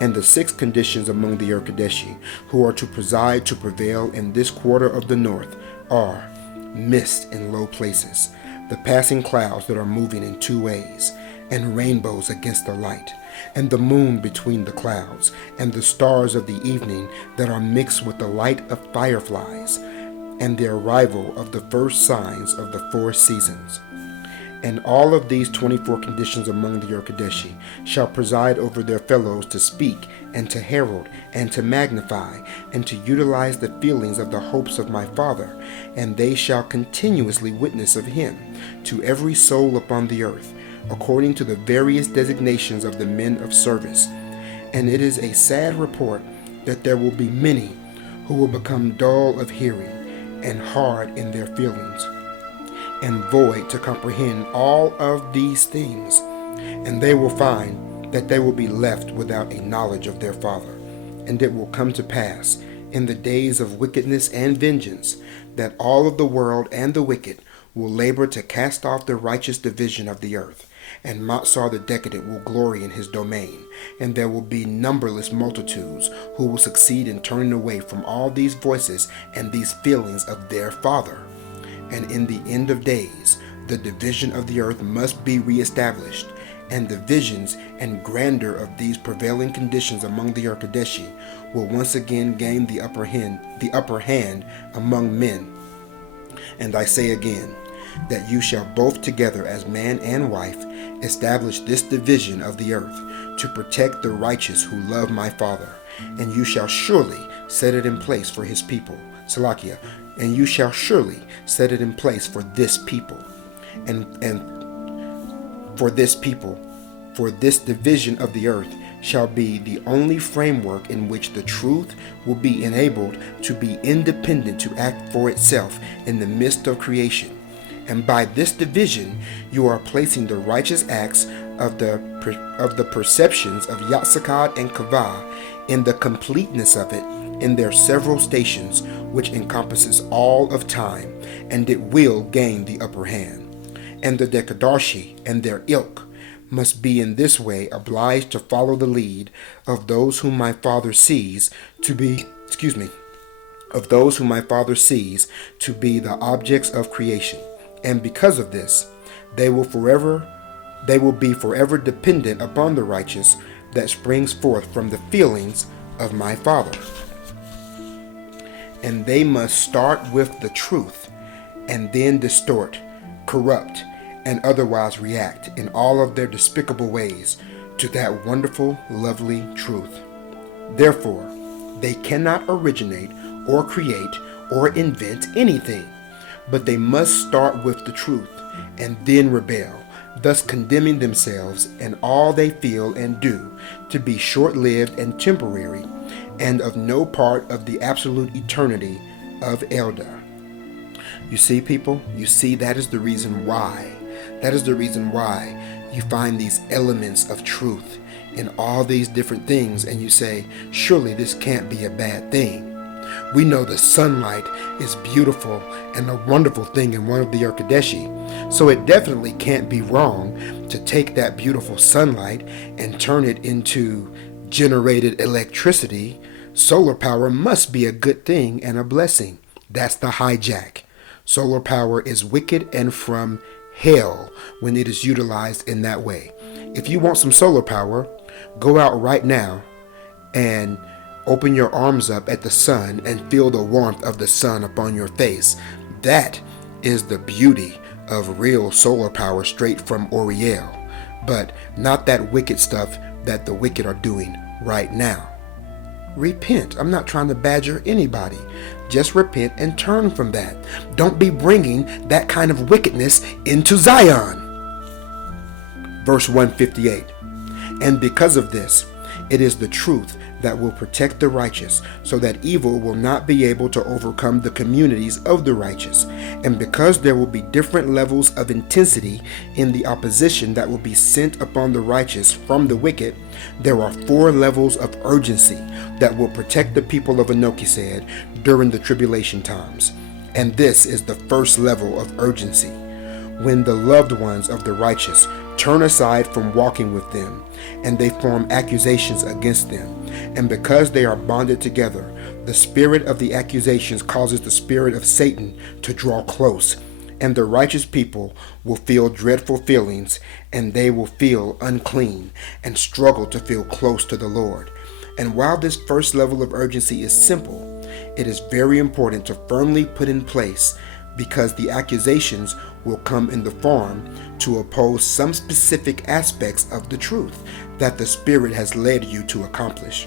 And the 6 conditions among the Urkadeshi, who are to preside to prevail in this quarter of the north, are mist in low places, the passing clouds that are moving in 2 ways, and rainbows against the light, and the moon between the clouds, and the stars of the evening that are mixed with the light of fireflies, and the arrival of the first signs of the 4 seasons. And all of these 24 conditions among the Urkadeshi shall preside over their fellows to speak and to herald and to magnify and to utilize the feelings of the hopes of my Father, and they shall continuously witness of him to every soul upon the earth, according to the various designations of the men of service. And it is a sad report that there will be many who will become dull of hearing and hard in their feelings, and void to comprehend all of these things, and they will find that they will be left without a knowledge of their Father. And it will come to pass in the days of wickedness and vengeance that all of the world and the wicked will labor to cast off the righteous division of the earth, and Matsar the decadent will glory in his domain, and there will be numberless multitudes who will succeed in turning away from all these voices and these feelings of their Father. And in the end of days, the division of the earth must be reestablished, and the visions and grandeur of these prevailing conditions among the Urkadeshi will once again gain the upper hand among men. And I say again, that you shall both together as man and wife establish this division of the earth to protect the righteous who love my Father, and you shall surely set it in place for his people. Salakia. And you shall surely set it in place for this people, and for this people, for this division of the earth shall be the only framework in which the truth will be enabled to be independent to act for itself in the midst of creation. And by this division you are placing the righteous acts of the perceptions of Yatsakad and Kavah in the completeness of it in their several stations, which encompasses all of time, and it will gain the upper hand. And the Dekadarshi and their ilk must be in this way obliged to follow the lead of those whom my Father sees to be, of those whom my Father sees to be the objects of creation. And because of this, they will be forever dependent upon the righteous that springs forth from the feelings of my Father. And they must start with the truth and then distort, corrupt, and otherwise react in all of their despicable ways to that wonderful, lovely truth. Therefore, they cannot originate or create or invent anything, but they must start with the truth and then rebel, thus condemning themselves and all they feel and do to be short-lived and temporary, and of no part of the absolute eternity of Eldar. You see, people, that is the reason why. That is the reason why you find these elements of truth in all these different things, and you say, surely this can't be a bad thing. We know the sunlight is beautiful and a wonderful thing in one of the Urkadeshi, so it definitely can't be wrong to take that beautiful sunlight and turn it into generated electricity. Solar power must be a good thing and a blessing. That's the hijack. Solar power is wicked and from hell when it is utilized in that way. If you want some solar power, go out right now and open your arms up at the sun and feel the warmth of the sun upon your face. That is the beauty of real solar power straight from Oriel, but not that wicked stuff that the wicked are doing right now. Repent. I'm not trying to badger anybody. Just repent and turn from that. Don't be bringing that kind of wickedness into Zion. Verse 158. And because of this, it is the truth that will protect the righteous, so that evil will not be able to overcome the communities of the righteous. And because there will be different levels of intensity in the opposition that will be sent upon the righteous from the wicked, there are 4 levels of urgency that will protect the people of Anokised during the tribulation times. And this is the first level of urgency. When the loved ones of the righteous turn aside from walking with them, and they form accusations against them. And because they are bonded together, the spirit of the accusations causes the spirit of Satan to draw close, and the righteous people will feel dreadful feelings, and they will feel unclean and struggle to feel close to the Lord. And while this first level of urgency is simple, it is very important to firmly put in place, because the accusations will come in the form to oppose some specific aspects of the truth that the Spirit has led you to accomplish.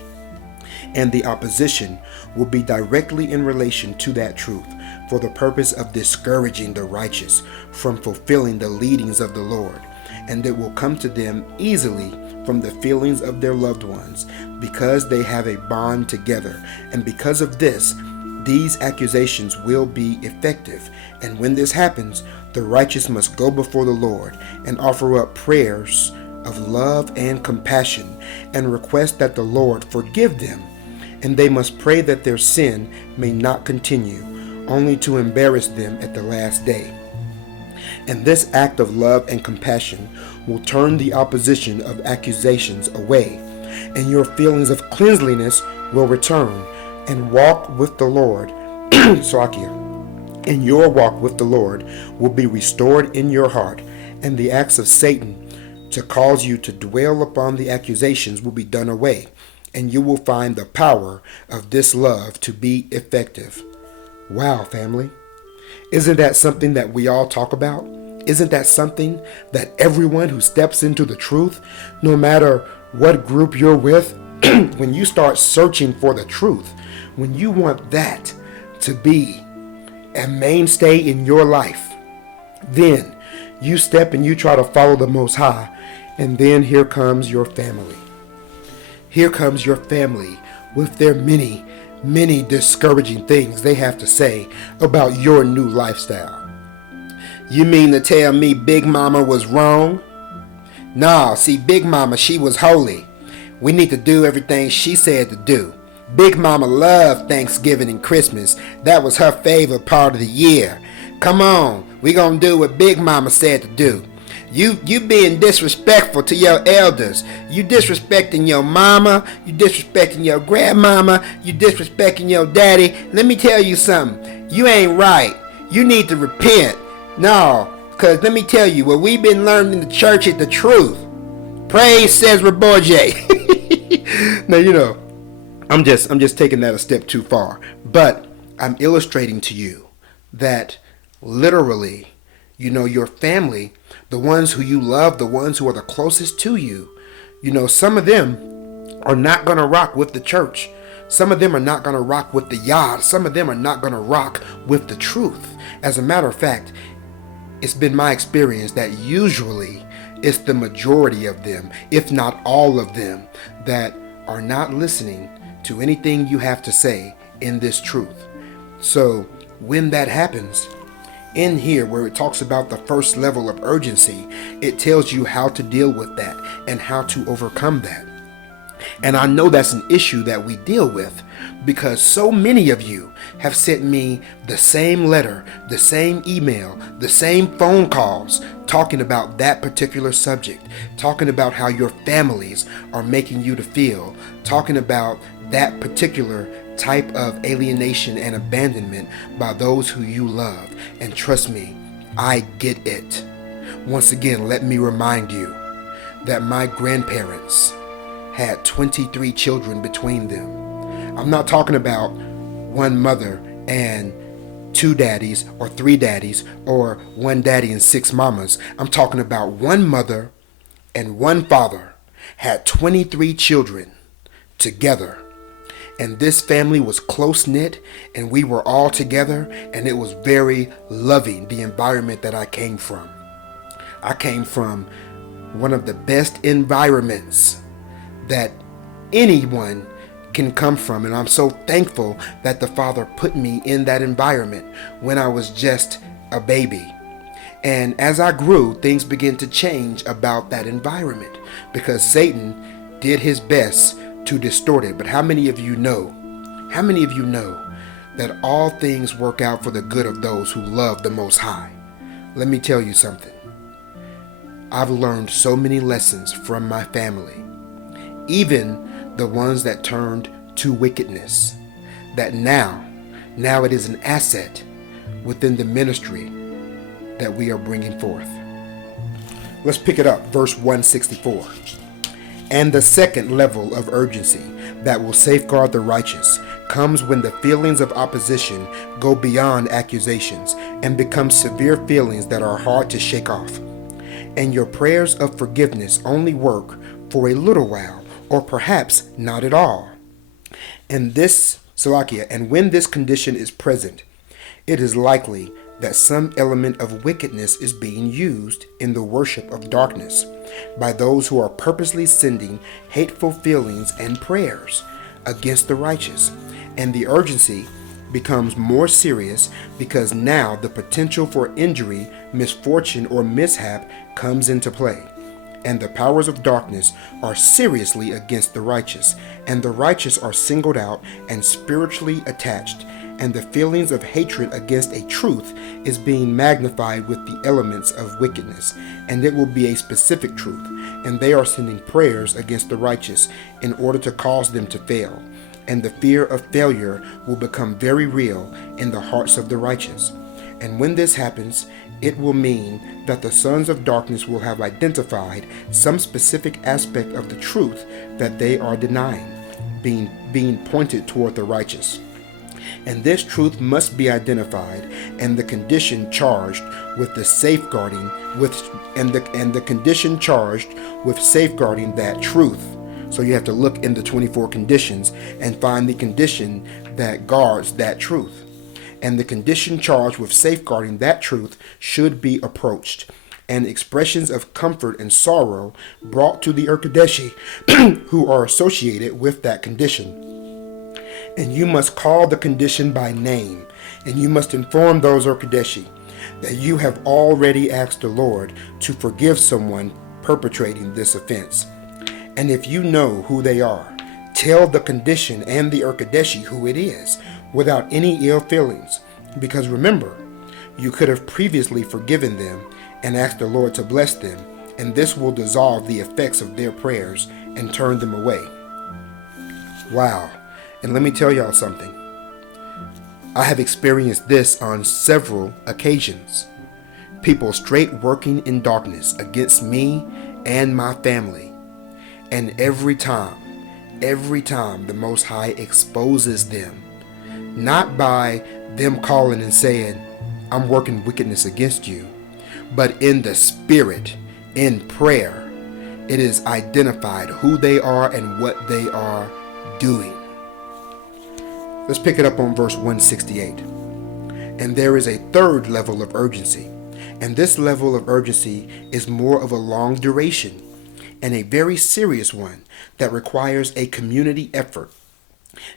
And the opposition will be directly in relation to that truth for the purpose of discouraging the righteous from fulfilling the leadings of the Lord. And it will come to them easily from the feelings of their loved ones, because they have a bond together. And because of this, these accusations will be effective. And when this happens, the righteous must go before the Lord and offer up prayers of love and compassion and request that the Lord forgive them. And they must pray that their sin may not continue, only to embarrass them at the last day. And this act of love and compassion will turn the opposition of accusations away, and your feelings of cleanliness will return, and walk with the Lord, and your walk with the Lord will be restored in your heart, and the acts of Satan to cause you to dwell upon the accusations will be done away, and you will find the power of this love to be effective. Wow, family. Isn't that something that we all talk about? Isn't that something that everyone who steps into the truth, no matter what group you're with, when you start searching for the truth, when you want that to be a mainstay in your life, then you step and you try to follow the Most High, and then here comes your family. Here comes your family with their many, many discouraging things they have to say about your new lifestyle. You mean to tell me Big Mama was wrong? Nah, see, Big Mama, she was holy. We need to do everything she said to do. Big Mama loved Thanksgiving and Christmas. That was her favorite part of the year. Come on, we gonna do what Big Mama said to do. You being disrespectful to your elders. You disrespecting your mama. You disrespecting your grandmama. You disrespecting your daddy. Let me tell you something. You ain't right. You need to repent. No, because let me tell you, what we've been learning in the church is the truth. Praise says Raborje. Now, you know, I'm just taking that a step too far. But I'm illustrating to you that literally, you know, your family, the ones who you love, the ones who are the closest to you, you know, some of them are not going to rock with the church. Some of them are not going to rock with the Yah. Some of them are not going to rock with the truth. As a matter of fact, it's been my experience that usually it's the majority of them, if not all of them, that are not listening to anything you have to say in this truth. So when that happens, in here where it talks about the first level of urgency, it tells you how to deal with that and how to overcome that. And I know that's an issue that we deal with because so many of you have sent me the same letter, the same email, the same phone calls talking about that particular subject, talking about how your families are making you to feel, talking about that particular type of alienation and abandonment by those who you love. And trust me, I get it. Once again, let me remind you that my grandparents had 23 children between them. I'm not talking about one mother and two daddies or three daddies or one daddy and six mamas. I'm talking about one mother and one father had 23 children together. And this family was close knit, and we were all together, and it was very loving, the environment that I came from. I came from one of the best environments that anyone can come from, and I'm so thankful that the Father put me in that environment when I was just a baby. And as I grew, things began to change about that environment because Satan did his best to distort it. But how many of you know that all things work out for the good of those who love the Most High? Let me tell you something. I've learned so many lessons from my family, even the ones that turned to wickedness, that now it is an asset within the ministry that we are bringing forth. Let's pick it up, verse 164. And the second level of urgency that will safeguard the righteous comes when the feelings of opposition go beyond accusations and become severe feelings that are hard to shake off. And your prayers of forgiveness only work for a little while, or perhaps not at all. And when this condition is present, it is likely that some element of wickedness is being used in the worship of darkness by those who are purposely sending hateful feelings and prayers against the righteous. And the urgency becomes more serious because now the potential for injury, misfortune, or mishap comes into play. And the powers of darkness are seriously against the righteous, and the righteous are singled out and spiritually attached, and the feelings of hatred against a truth is being magnified with the elements of wickedness, and it will be a specific truth, and they are sending prayers against the righteous in order to cause them to fail, and the fear of failure will become very real in the hearts of the righteous. And when this happens, it will mean that the sons of darkness will have identified some specific aspect of the truth that they are denying, being pointed toward the righteous. And this truth must be identified, and the condition charged with the safeguarding the condition charged with safeguarding that truth. So you have to look in the 24 conditions and find the condition that guards that truth. And the condition charged with safeguarding that truth should be approached, and expressions of comfort and sorrow brought to the Urkadeshi who are associated with that condition. And you must call the condition by name, and you must inform those Urkadeshi that you have already asked the Lord to forgive someone perpetrating this offense. And if you know who they are, tell the condition and the Urkadeshi who it is, without any ill feelings, because remember, you could have previously forgiven them and asked the Lord to bless them, and this will dissolve the effects of their prayers and turn them away. Wow. And let me tell y'all something. I have experienced this on several occasions. People straight working in darkness against me and my family. And every time the Most High exposes them, not by them calling and saying, I'm working wickedness against you, but in the spirit, in prayer, it is identified who they are and what they are doing. Let's pick it up on verse 168. And there is a third level of urgency, and this level of urgency is more of a long duration and a very serious one that requires a community effort.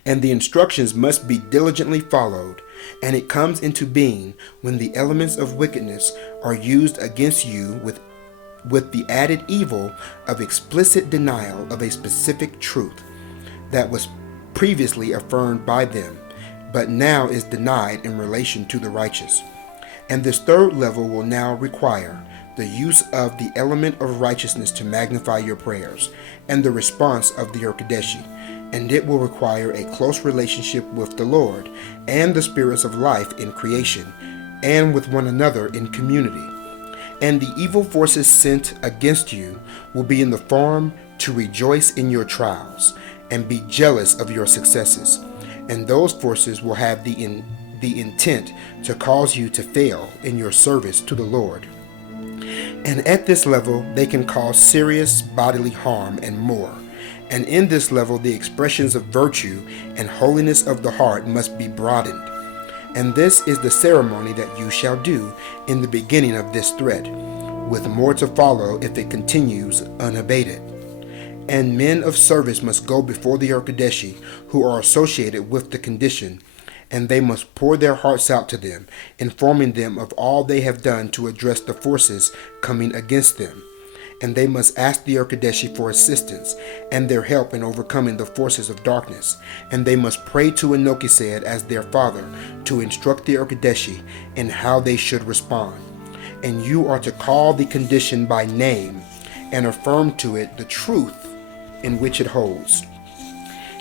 And the instructions must be diligently followed, and it comes into being when the elements of wickedness are used against you with the added evil of explicit denial of a specific truth that was previously affirmed by them, but now is denied in relation to the righteous. And this third level will now require the use of the element of righteousness to magnify your prayers, and the response of the Urkadeshi, and it will require a close relationship with the Lord and the spirits of life in creation, and with one another in community. And the evil forces sent against you will be in the form to rejoice in your trials and be jealous of your successes. And those forces will have the intent to cause you to fail in your service to the Lord. And at this level, they can cause serious bodily harm and more. And in this level, the expressions of virtue and holiness of the heart must be broadened. And this is the ceremony that you shall do in the beginning of this thread, with more to follow if it continues unabated. And men of service must go before the Urkadeshi who are associated with the condition, and they must pour their hearts out to them, informing them of all they have done to address the forces coming against them. And they must ask the Urkadeshi for assistance and their help in overcoming the forces of darkness. And they must pray to Anokised as their father to instruct the Urkadeshi in how they should respond. And you are to call the condition by name and affirm to it the truth in which it holds.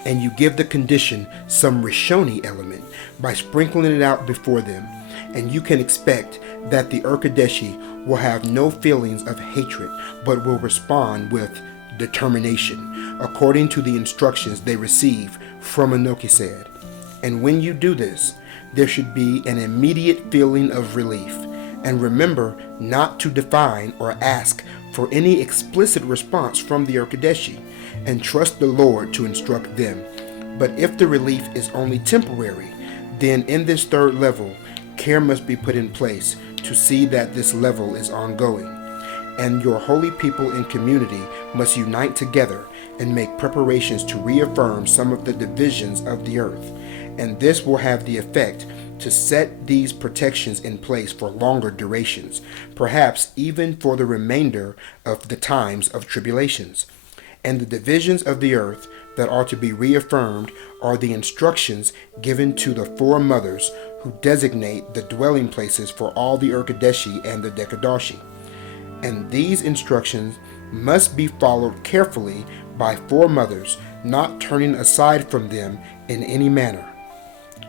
And you give the condition some Rishoni element by sprinkling it out before them. And you can expect that the Urkadeshi will have no feelings of hatred, but will respond with determination, according to the instructions they receive from Anokised. And when you do this, there should be an immediate feeling of relief. And remember not to define or ask for any explicit response from the Urkadeshi, and trust the Lord to instruct them. But if the relief is only temporary, then in this third level, care must be put in place to see that this level is ongoing. And your holy people and community must unite together and make preparations to reaffirm some of the divisions of the earth. And this will have the effect to set these protections in place for longer durations, perhaps even for the remainder of the times of tribulations. And the divisions of the earth that are to be reaffirmed are the instructions given to the four mothers who designate the dwelling places for all the Urkadeshi and the Dekadarshi. And these instructions must be followed carefully by four mothers, not turning aside from them in any manner.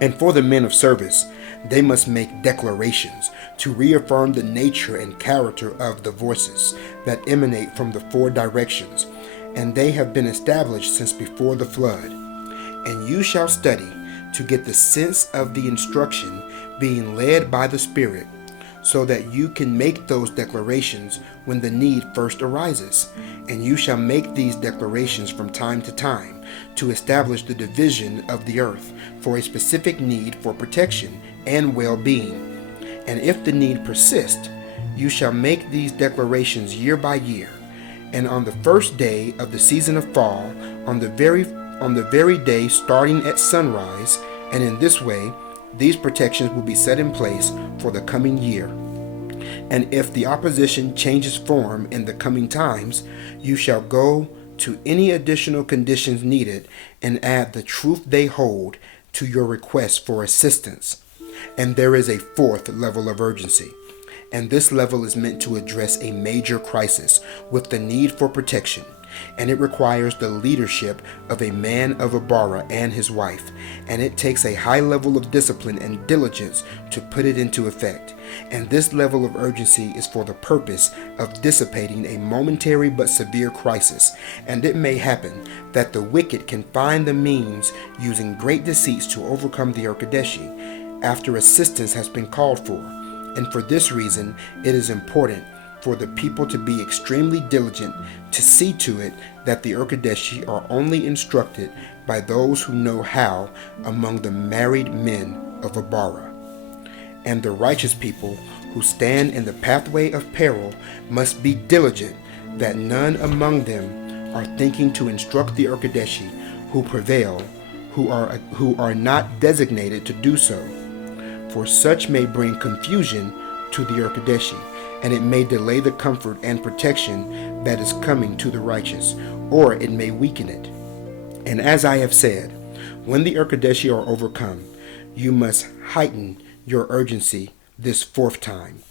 And for the men of service, they must make declarations to reaffirm the nature and character of the voices that emanate from the four directions, and they have been established since before the flood. And you shall study to get the sense of the instruction being led by the Spirit, so that you can make those declarations when the need first arises. And you shall make these declarations from time to time to establish the division of the earth for a specific need for protection and well-being. And if the need persists, you shall make these declarations year by year. And on the first day of the season of fall, on the very day starting at sunrise, and in this way, these protections will be set in place for the coming year. And if the opposition changes form in the coming times, you shall go to any additional conditions needed and add the truth they hold to your request for assistance. And there is a fourth level of urgency. And this level is meant to address a major crisis with the need for protection. And it requires the leadership of a man of Abara and his wife, and it takes a high level of discipline and diligence to put it into effect. And this level of urgency is for the purpose of dissipating a momentary but severe crisis, and it may happen that the wicked can find the means using great deceits to overcome the Urkadeshi after assistance has been called for. And for this reason, it is important for the people to be extremely diligent to see to it that the Urkadeshi are only instructed by those who know how among the married men of Abara. And the righteous people who stand in the pathway of peril must be diligent that none among them are thinking to instruct the Urkadeshi who prevail, who are not designated to do so. For such may bring confusion to the Urkadeshi, and it may delay the comfort and protection that is coming to the righteous, or it may weaken it. And as I have said, when the Urkadeshi are overcome, you must heighten your urgency this fourth time.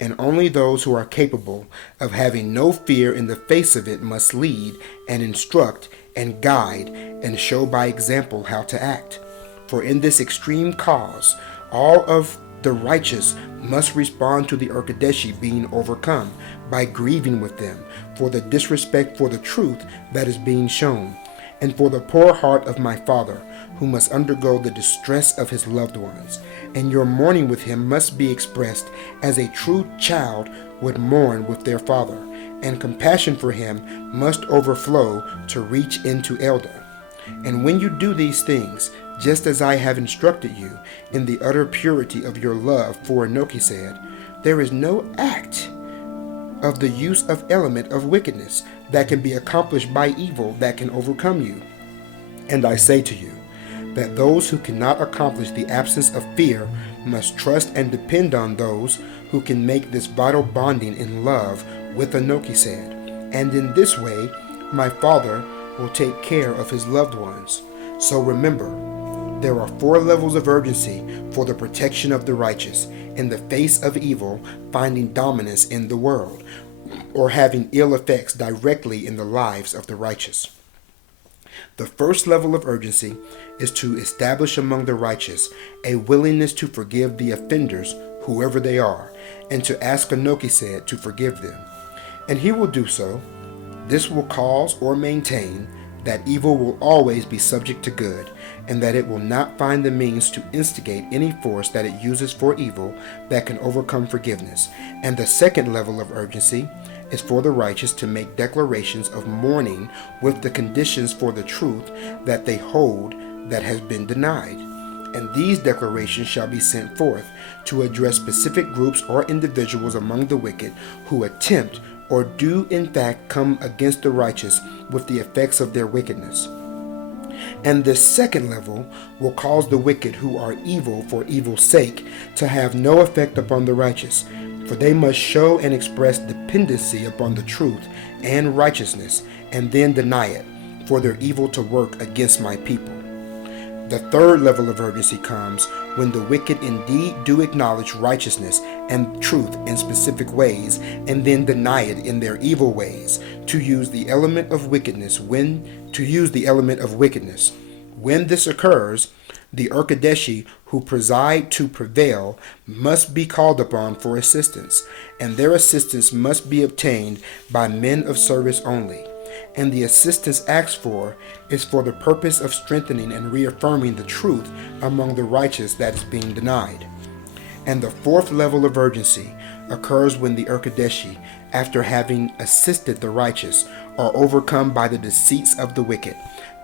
And only those who are capable of having no fear in the face of it must lead and instruct and guide and show by example how to act. For in this extreme cause, all of the righteous must respond to the Urkadeshi being overcome by grieving with them for the disrespect for the truth that is being shown, and for the poor heart of my father, who must undergo the distress of his loved ones, and your mourning with him must be expressed as a true child would mourn with their father, and compassion for him must overflow to reach into elder. And when you do these things, just as I have instructed you, in the utter purity of your love for Enoki said, there is no act of the use of element of wickedness that can be accomplished by evil that can overcome you. And I say to you, that those who cannot accomplish the absence of fear must trust and depend on those who can make this vital bonding in love with Enoki said. And in this way, my Father will take care of his loved ones. So remember, there are 4 levels of urgency for the protection of the righteous in the face of evil finding dominance in the world, or having ill effects directly in the lives of the righteous. The first level of urgency is to establish among the righteous a willingness to forgive the offenders, whoever they are, and to ask Enoki said to forgive them. And he will do so. This will cause or maintain that evil will always be subject to good, and that it will not find the means to instigate any force that it uses for evil that can overcome forgiveness. And the second level of urgency is for the righteous to make declarations of mourning with the conditions for the truth that they hold that has been denied. And these declarations shall be sent forth to address specific groups or individuals among the wicked who attempt or do in fact come against the righteous with the effects of their wickedness. And this second level will cause the wicked who are evil for evil's sake to have no effect upon the righteous, for they must show and express dependency upon the truth and righteousness, and then deny it, for their evil to work against my people. The third level of urgency comes when the wicked indeed do acknowledge righteousness and truth in specific ways, and then deny it in their evil ways, to use the element of wickedness. When this occurs, the Urkadeshi who preside to prevail must be called upon for assistance, and their assistance must be obtained by men of service only. And the assistance asked for is for the purpose of strengthening and reaffirming the truth among the righteous that is being denied. And the fourth level of urgency occurs when the Urkadeshi, after having assisted the righteous, are overcome by the deceits of the wicked.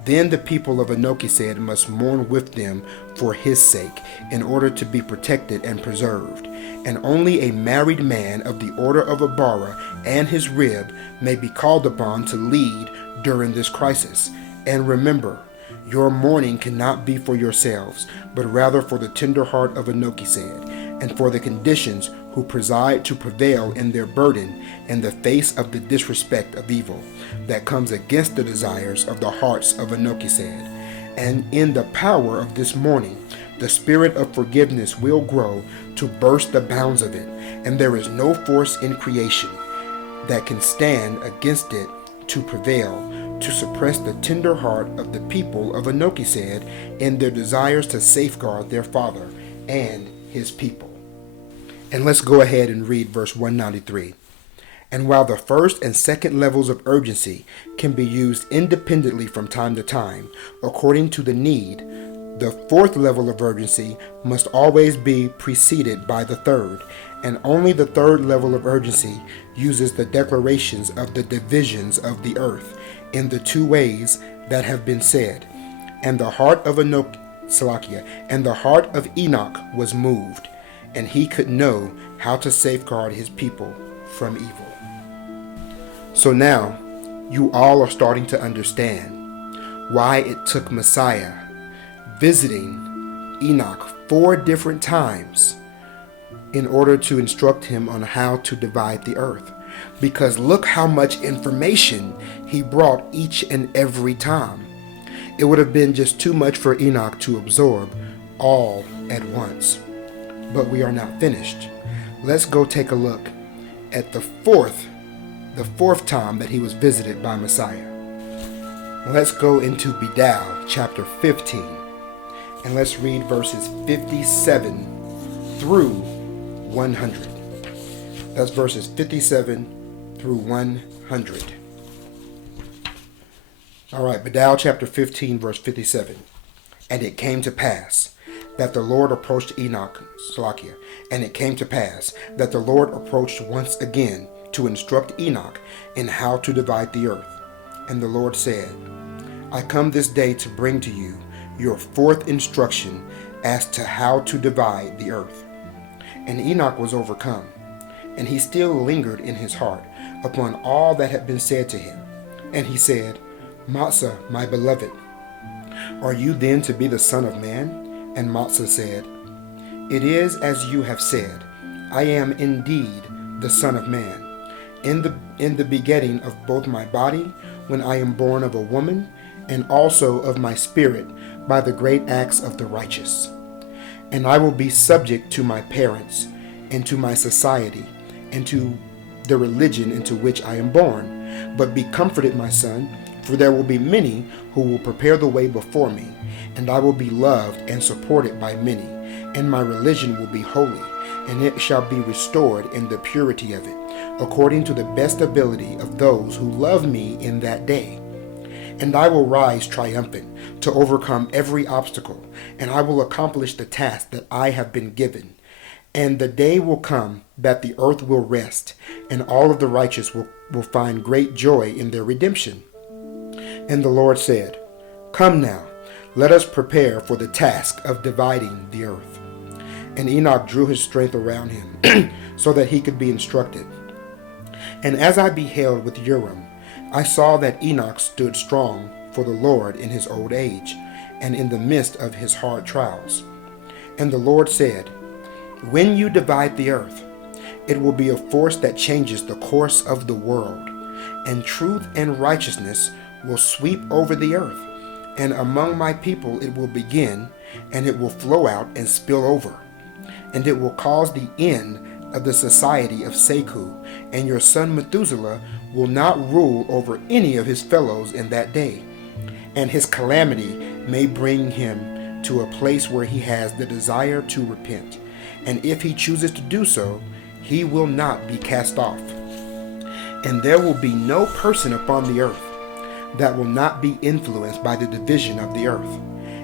Then the people of Enoki said must mourn with them for his sake, in order to be protected and preserved. And only a married man of the order of Abara and his rib may be called upon to lead during this crisis. And remember, your mourning cannot be for yourselves, but rather for the tender heart of Enoki said, and for the conditions who preside to prevail in their burden in the face of the disrespect of evil that comes against the desires of the hearts of Enoki said. And in the power of this mourning, the spirit of forgiveness will grow to burst the bounds of it, and there is no force in creation that can stand against it to prevail, to suppress the tender heart of the people of Enoki said in their desires to safeguard their father and his people. And let's go ahead and read verse 193. And while the first and second levels of urgency can be used independently from time to time, according to the need, the fourth level of urgency must always be preceded by the third, and only the third level of urgency uses the declarations of the divisions of the earth in the 2 ways that have been said. And the heart of and the heart of Enoch was moved, and he could know how to safeguard his people from evil. So now, you all are starting to understand why it took Messiah visiting Enoch 4 different times in order to instruct him on how to divide the earth. Because look how much information he brought each and every time. It would have been just too much for Enoch to absorb all at once. But we are not finished. Let's go take a look at the fourth time that he was visited by Messiah. Let's go into Bidal chapter 15, and let's read verses 57 through 100. That's verses 57 through 100. All right, Bidal chapter 15, verse 57. And it came to pass that the Lord approached Enoch, Salakia, and it came to pass that the Lord approached once again to instruct Enoch in how to divide the earth. And the Lord said, I come this day to bring to you your fourth instruction as to how to divide the earth. And Enoch was overcome, and he still lingered in his heart upon all that had been said to him. And he said, Matzah, my beloved, are you then to be the son of man? And Matzah said, It is as you have said, I am indeed the son of man, in the begetting of both my body, when I am born of a woman, and also of my spirit by the great acts of the righteous. And I will be subject to my parents, and to my society, and to the religion into which I am born. But be comforted, my son, for there will be many who will prepare the way before me, and I will be loved and supported by many, and my religion will be holy, and it shall be restored in the purity of it, according to the best ability of those who love me in that day. And I will rise triumphant to overcome every obstacle, and I will accomplish the task that I have been given. And the day will come that the earth will rest, and all of the righteous will find great joy in their redemption. And the Lord said, Come now, let us prepare for the task of dividing the earth. And Enoch drew his strength around him, so that he could be instructed. And as I beheld with Urim, I saw that Enoch stood strong for the Lord in his old age, and in the midst of his hard trials. And the Lord said, When you divide the earth, it will be a force that changes the course of the world, and truth and righteousness will sweep over the earth, and among my people it will begin, and it will flow out and spill over, and it will cause the end of the society of Seku, and your son Methuselah will not rule over any of his fellows in that day, and his calamity may bring him to a place where he has the desire to repent, and if he chooses to do so, he will not be cast off. And there will be no person upon the earth that will not be influenced by the division of the earth.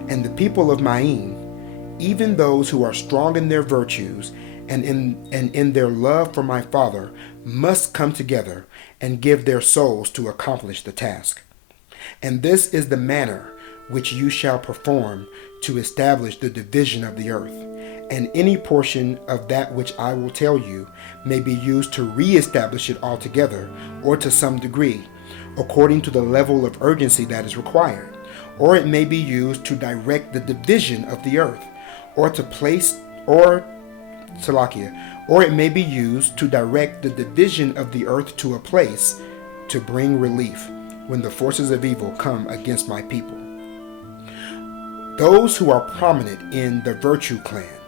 And the people of Maim, even those who are strong in their virtues and in their love for my father, must come together and give their souls to accomplish the task. And this is the manner which you shall perform to establish the division of the earth. And any portion of that which I will tell you may be used to re-establish it altogether, or to some degree, according to the level of urgency that is required. Or it may be used to direct the division of the earth, or to place, or it may be used to direct the division of the earth to a place to bring relief when the forces of evil come against my people. Those who are prominent in the virtue clan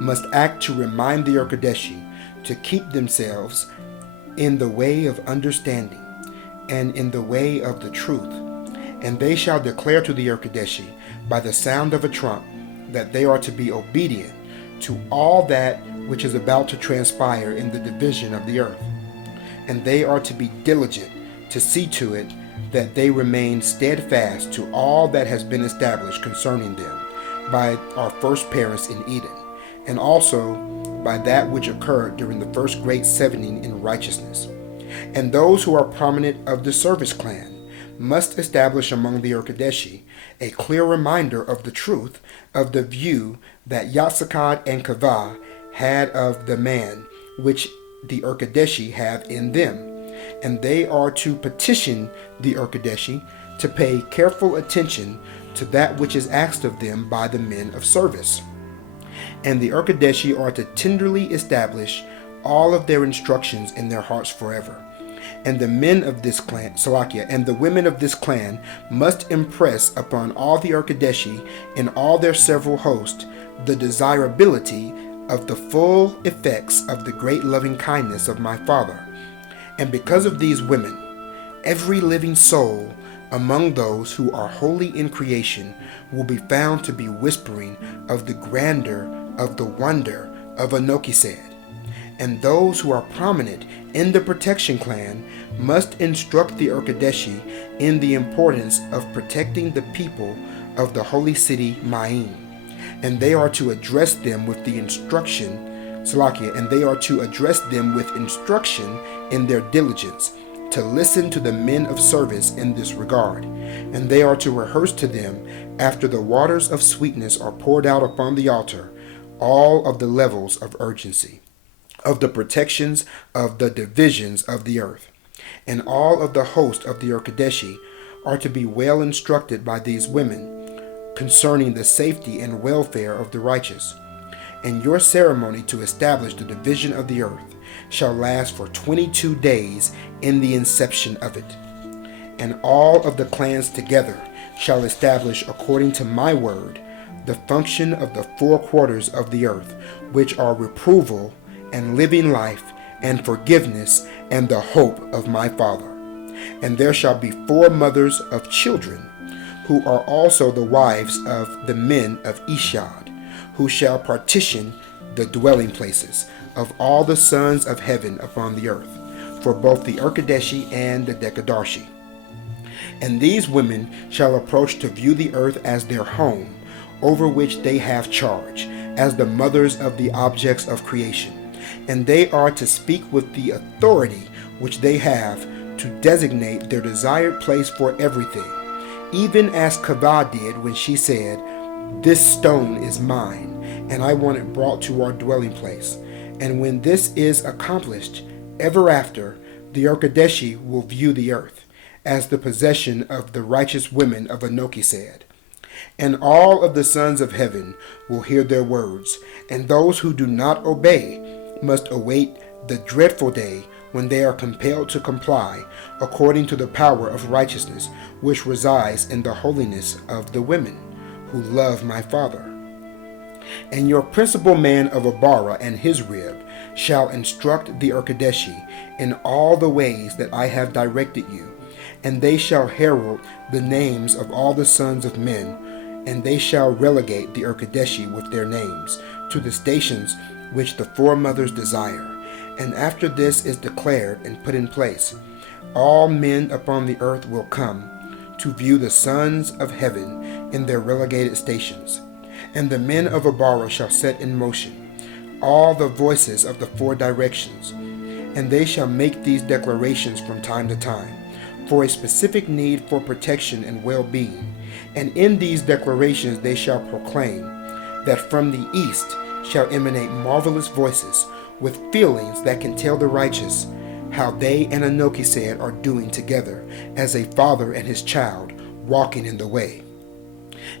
must act to remind the Urkadeshi to keep themselves in the way of understanding and in the way of the truth. And they shall declare to the Urkadeshi by the sound of a trump that they are to be obedient to all that which is about to transpire in the division of the earth. And they are to be diligent to see to it that they remain steadfast to all that has been established concerning them by our first parents in Eden, and also by that which occurred during the first great 70 in righteousness. And those who are prominent of the service clan must establish among the Urkadeshi a clear reminder of the truth of the view that Yatsakad and Kavah had of the man which the Urkadeshi have in them. And they are to petition the Urkadeshi to pay careful attention to that which is asked of them by the men of service. And the Urkadeshi are to tenderly establish all of their instructions in their hearts forever. And the men of this clan, and the women of this clan must impress upon all the Urkadeshi in all their several hosts the desirability of the full effects of the great loving kindness of my Father. And because of these women, every living soul among those who are holy in creation will be found to be whispering of the grandeur of the wonder of Anokised. And those who are prominent in the protection clan must instruct the Urkadeshi in the importance of protecting the people of the holy city Maim, and they are to address them with the instruction, Salakia, and they are to address them with instruction in their diligence, to listen to the men of service in this regard, and they are to rehearse to them after the waters of sweetness are poured out upon the altar, all of the levels of urgency, of the protections of the divisions of the earth. And all of the host of the Urkadeshi are to be well instructed by these women concerning the safety and welfare of the righteous. And your ceremony to establish the division of the earth shall last for 22 days in the inception of it. And all of the clans together shall establish according to my word the function of the 4 quarters of the earth, which are reproval and living life and forgiveness and the hope of my Father. And there shall be 4 mothers of children, who are also the wives of the men of Ishad, who shall partition the dwelling places of all the sons of heaven upon the earth, for both the Urkadeshi and the Dekadarshi. And these women shall approach to view the earth as their home, over which they have charge, as the mothers of the objects of creation. And they are to speak with the authority which they have to designate their desired place for everything, even as Kavah did when she said, "This stone is mine, and I want it brought to our dwelling place." And when this is accomplished, ever after, the Urkadeshi will view the earth, as the possession of the righteous women of Anoki said. And all of the sons of heaven will hear their words, and those who do not obey must await the dreadful day when they are compelled to comply according to the power of righteousness which resides in the holiness of the women who love my Father. And your principal man of Abara and his rib shall instruct the Urkadeshi in all the ways that I have directed you, and they shall herald the names of all the sons of men, and they shall relegate the Urkadeshi with their names to the stations which the 4 mothers desire. And after this is declared and put in place, all men upon the earth will come to view the sons of heaven in their relegated stations. And the men of Abara shall set in motion all the voices of the 4 directions, and they shall make these declarations from time to time, for a specific need for protection and well-being. And in these declarations they shall proclaim that from the east shall emanate marvelous voices with feelings that can tell the righteous how they and Anoki said are doing together as a father and his child walking in the way.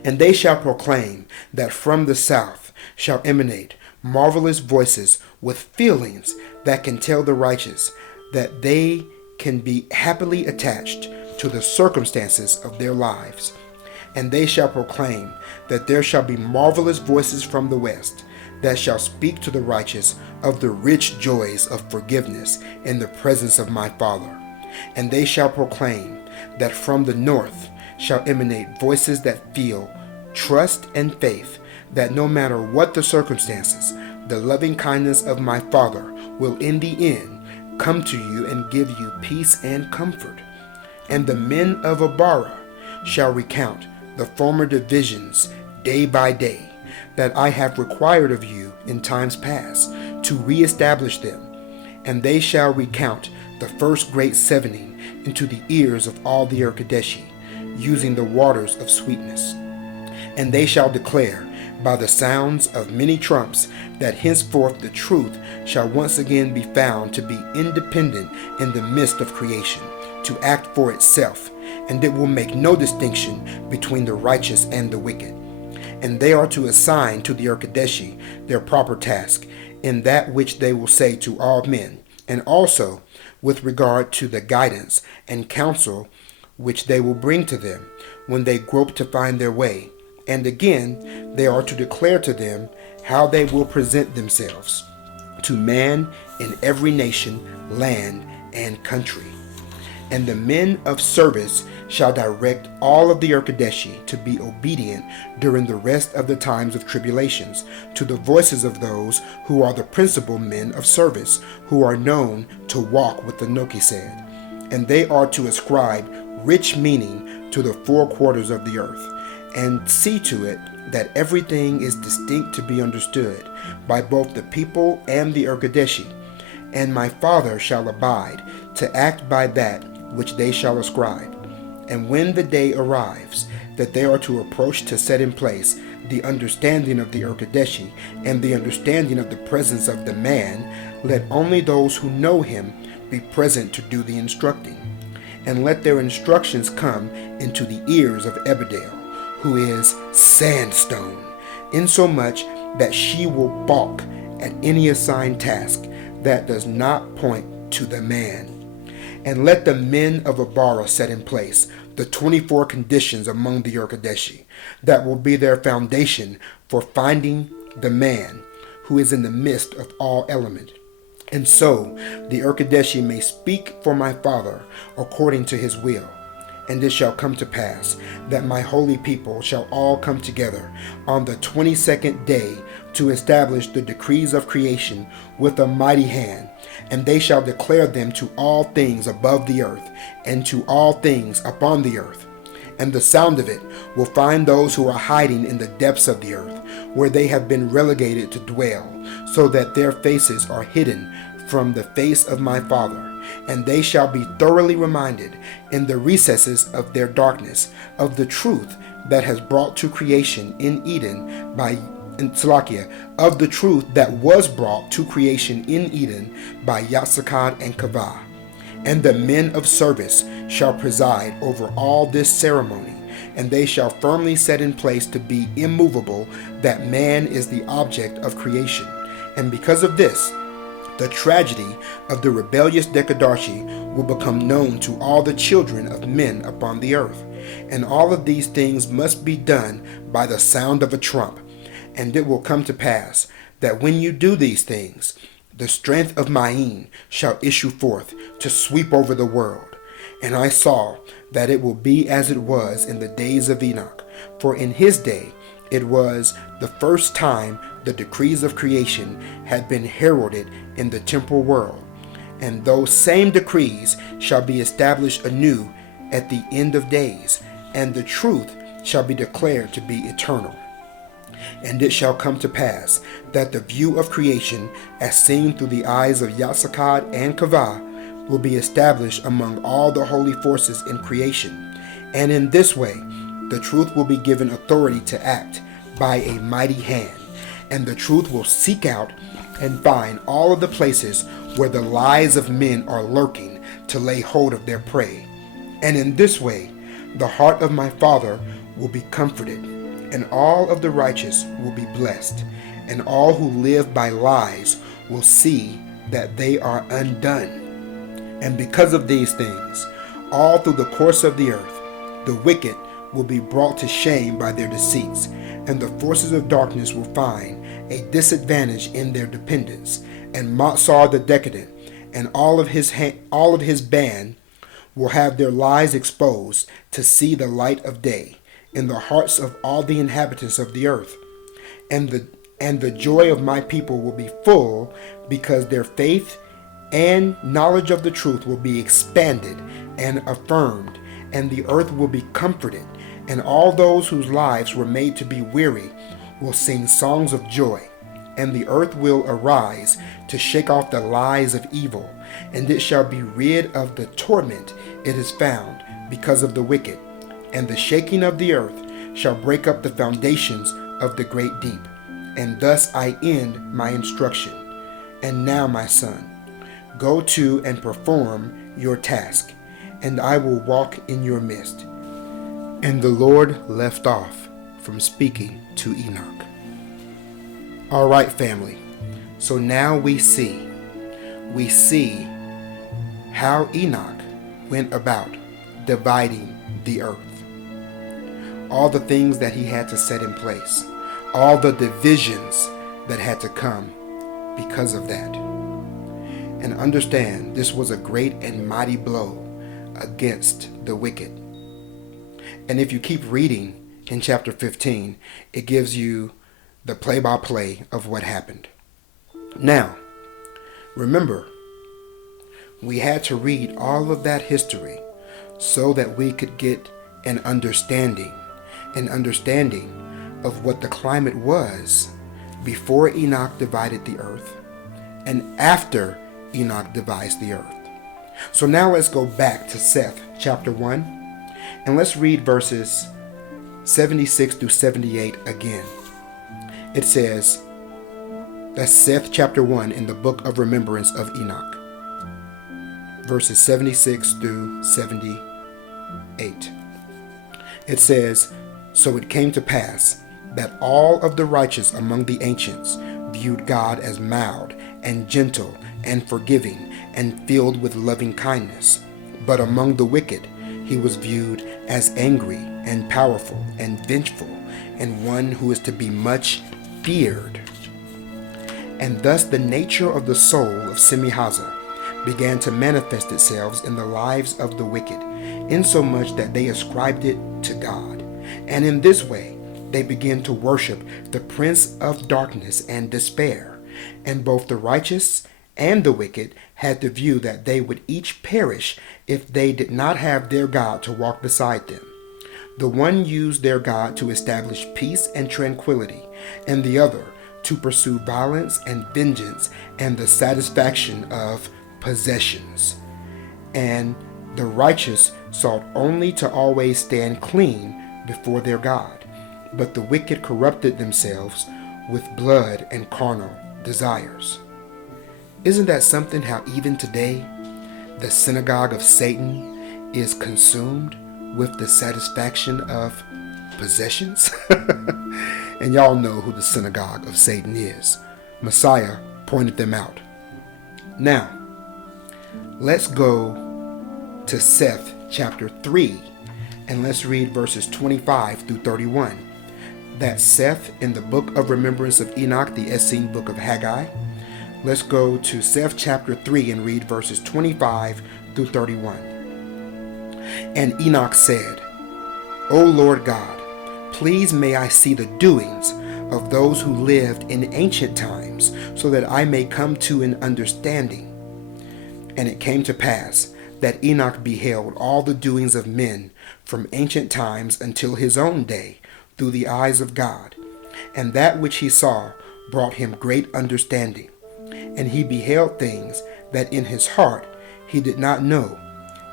And they shall proclaim that from the south shall emanate marvelous voices with feelings that can tell the righteous that they can be happily attached to the circumstances of their lives. And they shall proclaim that there shall be marvelous voices from the west that shall speak to the righteous of the rich joys of forgiveness in the presence of my Father. And they shall proclaim that from the north shall emanate voices that feel trust and faith that no matter what the circumstances, the loving kindness of my Father will in the end come to you and give you peace and comfort. And the men of Abara shall recount the former divisions day by day that I have required of you in times past to reestablish them. And they shall recount the first great sevening into the ears of all the Urkadeshi, using the waters of sweetness. And they shall declare by the sounds of many trumps that henceforth the truth shall once again be found to be independent in the midst of creation, to act for itself, and it will make no distinction between the righteous and the wicked. And they are to assign to the Urkadeshi their proper task in that which they will say to all men, and also with regard to the guidance and counsel which they will bring to them when they grope to find their way. And again, they are to declare to them how they will present themselves to man in every nation, land, and country. And the men of service shall direct all of the Urkadeshi to be obedient during the rest of the times of tribulations to the voices of those who are the principal men of service, who are known to walk with the Nokised. And they are to ascribe rich meaning to the 4 quarters of the earth, and see to it that everything is distinct to be understood by both the people and the Urkadeshi. And my Father shall abide to act by that which they shall ascribe. And when the day arrives that they are to approach to set in place the understanding of the Urkadeshi and the understanding of the presence of the man, let only those who know him be present to do the instructing. And let their instructions come into the ears of Ebedale, who is sandstone, insomuch that she will balk at any assigned task that does not point to the man. And let the men of Abara set in place the 24 conditions among the Urkadeshi that will be their foundation for finding the man who is in the midst of all element. And so the Urkadeshi may speak for my Father according to his will. And it shall come to pass that my holy people shall all come together on the 22nd day to establish the decrees of creation with a mighty hand, and they shall declare them to all things above the earth and to all things upon the earth. And the sound of it will find those who are hiding in the depths of the earth, where they have been relegated to dwell, so that their faces are hidden from the face of my Father. And they shall be thoroughly reminded in the recesses of their darkness of the truth that has brought to creation in Eden of the truth that was brought to creation in Eden by Yatsakad and Kavah. And the men of service shall preside over all this ceremony, and they shall firmly set in place to be immovable that man is the object of creation. And because of this, the tragedy of the rebellious Dekadarshi will become known to all the children of men upon the earth. And all of these things must be done by the sound of a trump. And it will come to pass that when you do these things, the strength of Ma'in shall issue forth to sweep over the world. And I saw that it will be as it was in the days of Enoch. For in his day it was the first time the decrees of creation had been heralded in the temporal world, and those same decrees shall be established anew at the end of days, and the truth shall be declared to be eternal. And it shall come to pass that the view of creation, as seen through the eyes of Yatsakad and Kavah, will be established among all the holy forces in creation, and in this way the truth will be given authority to act by a mighty hand. And the truth will seek out and find all of the places where the lies of men are lurking to lay hold of their prey. And in this way, the heart of my Father will be comforted, and all of the righteous will be blessed, and all who live by lies will see that they are undone. And because of these things, all through the course of the earth, the wicked will be brought to shame by their deceits, and the forces of darkness will find a disadvantage in their dependence. And Matsar the decadent and all of his band will have their lies exposed to see the light of day in the hearts of all the inhabitants of the earth. And the joy of my people will be full, because their faith and knowledge of the truth will be expanded and affirmed, and the earth will be comforted. And all those whose lives were made to be weary will sing songs of joy. And the earth will arise to shake off the lies of evil, and it shall be rid of the torment it has found because of the wicked. And the shaking of the earth shall break up the foundations of the great deep. And thus I end my instruction. And now, my son, go to and perform your task, and I will walk in your midst. And the Lord left off from speaking to Enoch. All right, family. So now we see how Enoch went about dividing the earth. All the things that he had to set in place, all the divisions that had to come because of that. And understand, this was a great and mighty blow against the wicked. And if you keep reading in chapter 15, it gives you the play-by-play of what happened. Now, remember, we had to read all of that history so that we could get an understanding an understanding of what the climate was before Enoch divided the earth and after Enoch divides the earth. So now let's go back to Seth chapter 1 and let's read verses 76 through 78 again. It says, that's Seth chapter 1 in the book of remembrance of Enoch, verses 76 through 78. It says, so it came to pass that all of the righteous among the ancients viewed God as mild and gentle and forgiving and filled with loving kindness. But among the wicked he was viewed as angry and powerful and vengeful and one who is to be much feared. And thus the nature of the soul of Semihaza began to manifest itself in the lives of the wicked, insomuch that they ascribed it to God. And in this way they began to worship the prince of darkness and despair. And both the righteous and the wicked had the view that they would each perish if they did not have their God to walk beside them. The one used their God to establish peace and tranquility, and the other to pursue violence and vengeance and the satisfaction of possessions. And the righteous sought only to always stand clean before their God, but the wicked corrupted themselves with blood and carnal desires. Isn't that something how even today the synagogue of Satan is consumed with the satisfaction of possessions? And y'all know who the synagogue of Satan is. Messiah pointed them out. Now, let's go to Seth chapter 3 and let's read verses 25 through 31. That's Seth in the book of remembrance of Enoch, the Essene book of Haggai. Let's go to Seth chapter 3 and read verses 25 through 31. And Enoch said, O Lord God, please may I see the doings of those who lived in ancient times, so that I may come to an understanding. And it came to pass that Enoch beheld all the doings of men from ancient times until his own day, through the eyes of God. And that which he saw brought him great understanding. And he beheld things that in his heart he did not know,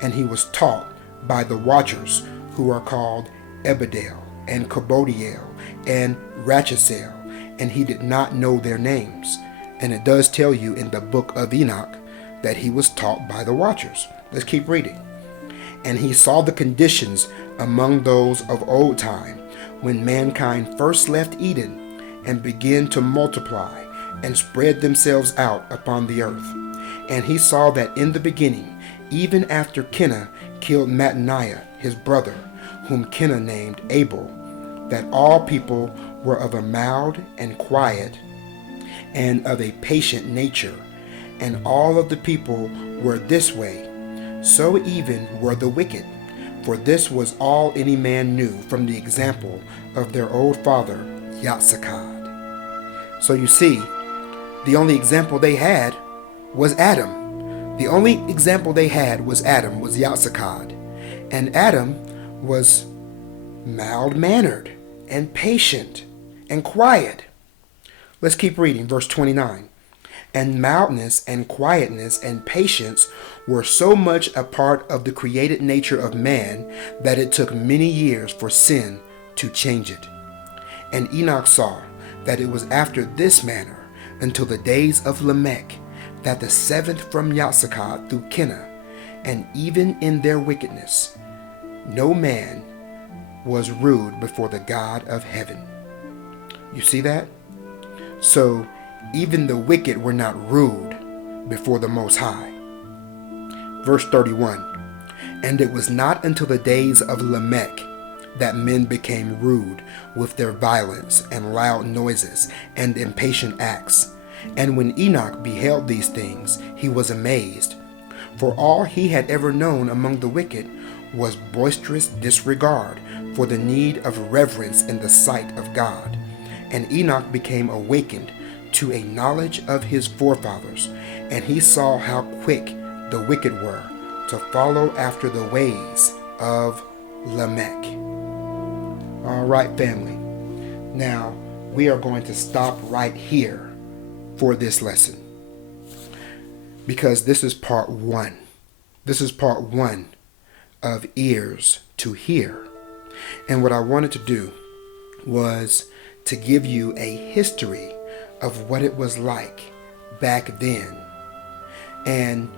and he was taught by the watchers, who are called Ebedel and Kabodiel and Rachesel, and he did not know their names. And it does tell you in the book of Enoch that he was taught by the watchers. Let's keep reading. And he saw the conditions among those of old time, when mankind first left Eden and began to multiply and spread themselves out upon the earth. And he saw that in the beginning, even after Kenah killed Mattaniah his brother, whom Kenah named Abel, that all people were of a mild and quiet and of a patient nature, and all of the people were this way. So even were the wicked, for this was all any man knew from the example of their old father Yatsakad. So you see, the only example they had was Adam. The only example they had was Adam, was Yatsakad. And Adam was mild-mannered and patient and quiet. Let's keep reading, verse 29. And mildness and quietness and patience were so much a part of the created nature of man that it took many years for sin to change it. And Enoch saw that it was after this manner until the days of Lamech, that the seventh from Yatsakad through Kenah, and even in their wickedness, no man was rude before the God of heaven. You see that? So even the wicked were not rude before the Most High. Verse 31. And it was not until the days of Lamech that men became rude with their violence and loud noises and impatient acts. And when Enoch beheld these things, he was amazed. For all he had ever known among the wicked was boisterous disregard for the need of reverence in the sight of God. And Enoch became awakened to a knowledge of his forefathers, and he saw how quick the wicked were to follow after the ways of Lamech. All right, family. Now, we are going to stop right here for this lesson because this is part one. This is part one of Ears to Hear. And what I wanted to do was to give you a history of what it was like back then. And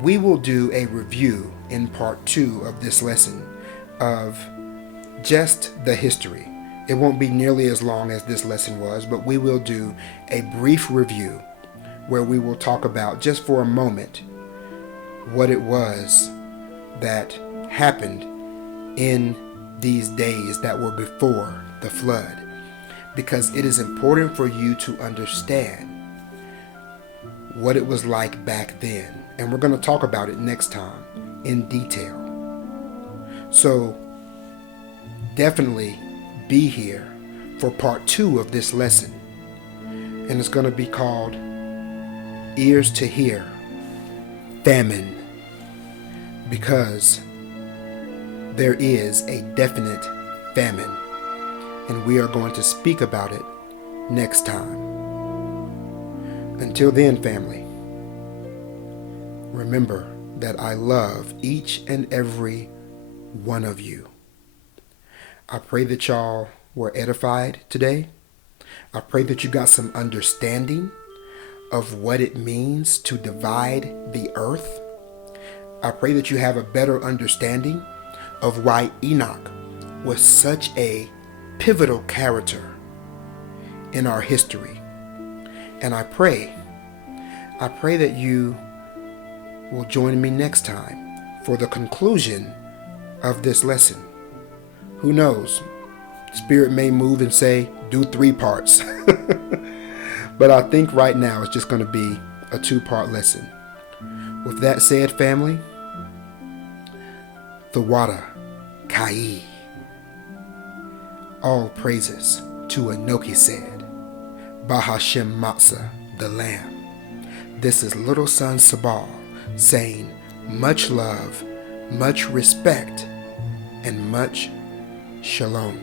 we will do a review in part two of this lesson of just the history. It won't be nearly as long as this lesson was, but we will do a brief review where we will talk about, just for a moment, what it was that happened in these days that were before the flood. Because it is important for you to understand what it was like back then. And we're going to talk about it next time in detail. So definitely be here for part two of this lesson. And it's going to be called Ears to Hear, Famine. Because there is a definite famine. And we are going to speak about it next time. Until then, family, remember that I love each and every one of you. I pray that y'all were edified today. I pray that you got some understanding of what it means to divide the earth. I pray that you have a better understanding of why Enoch was such a pivotal character in our history. And I pray that you will join me next time for the conclusion of this lesson. Who knows? Spirit may move and say, do 3 parts. But I think right now it's just going to be a 2-part lesson. With that said, family, the water, Kai. All praises to Enoki said, Bahashem Matzah, the Lamb. This is little son Sabal saying much love, much respect, and much shalom.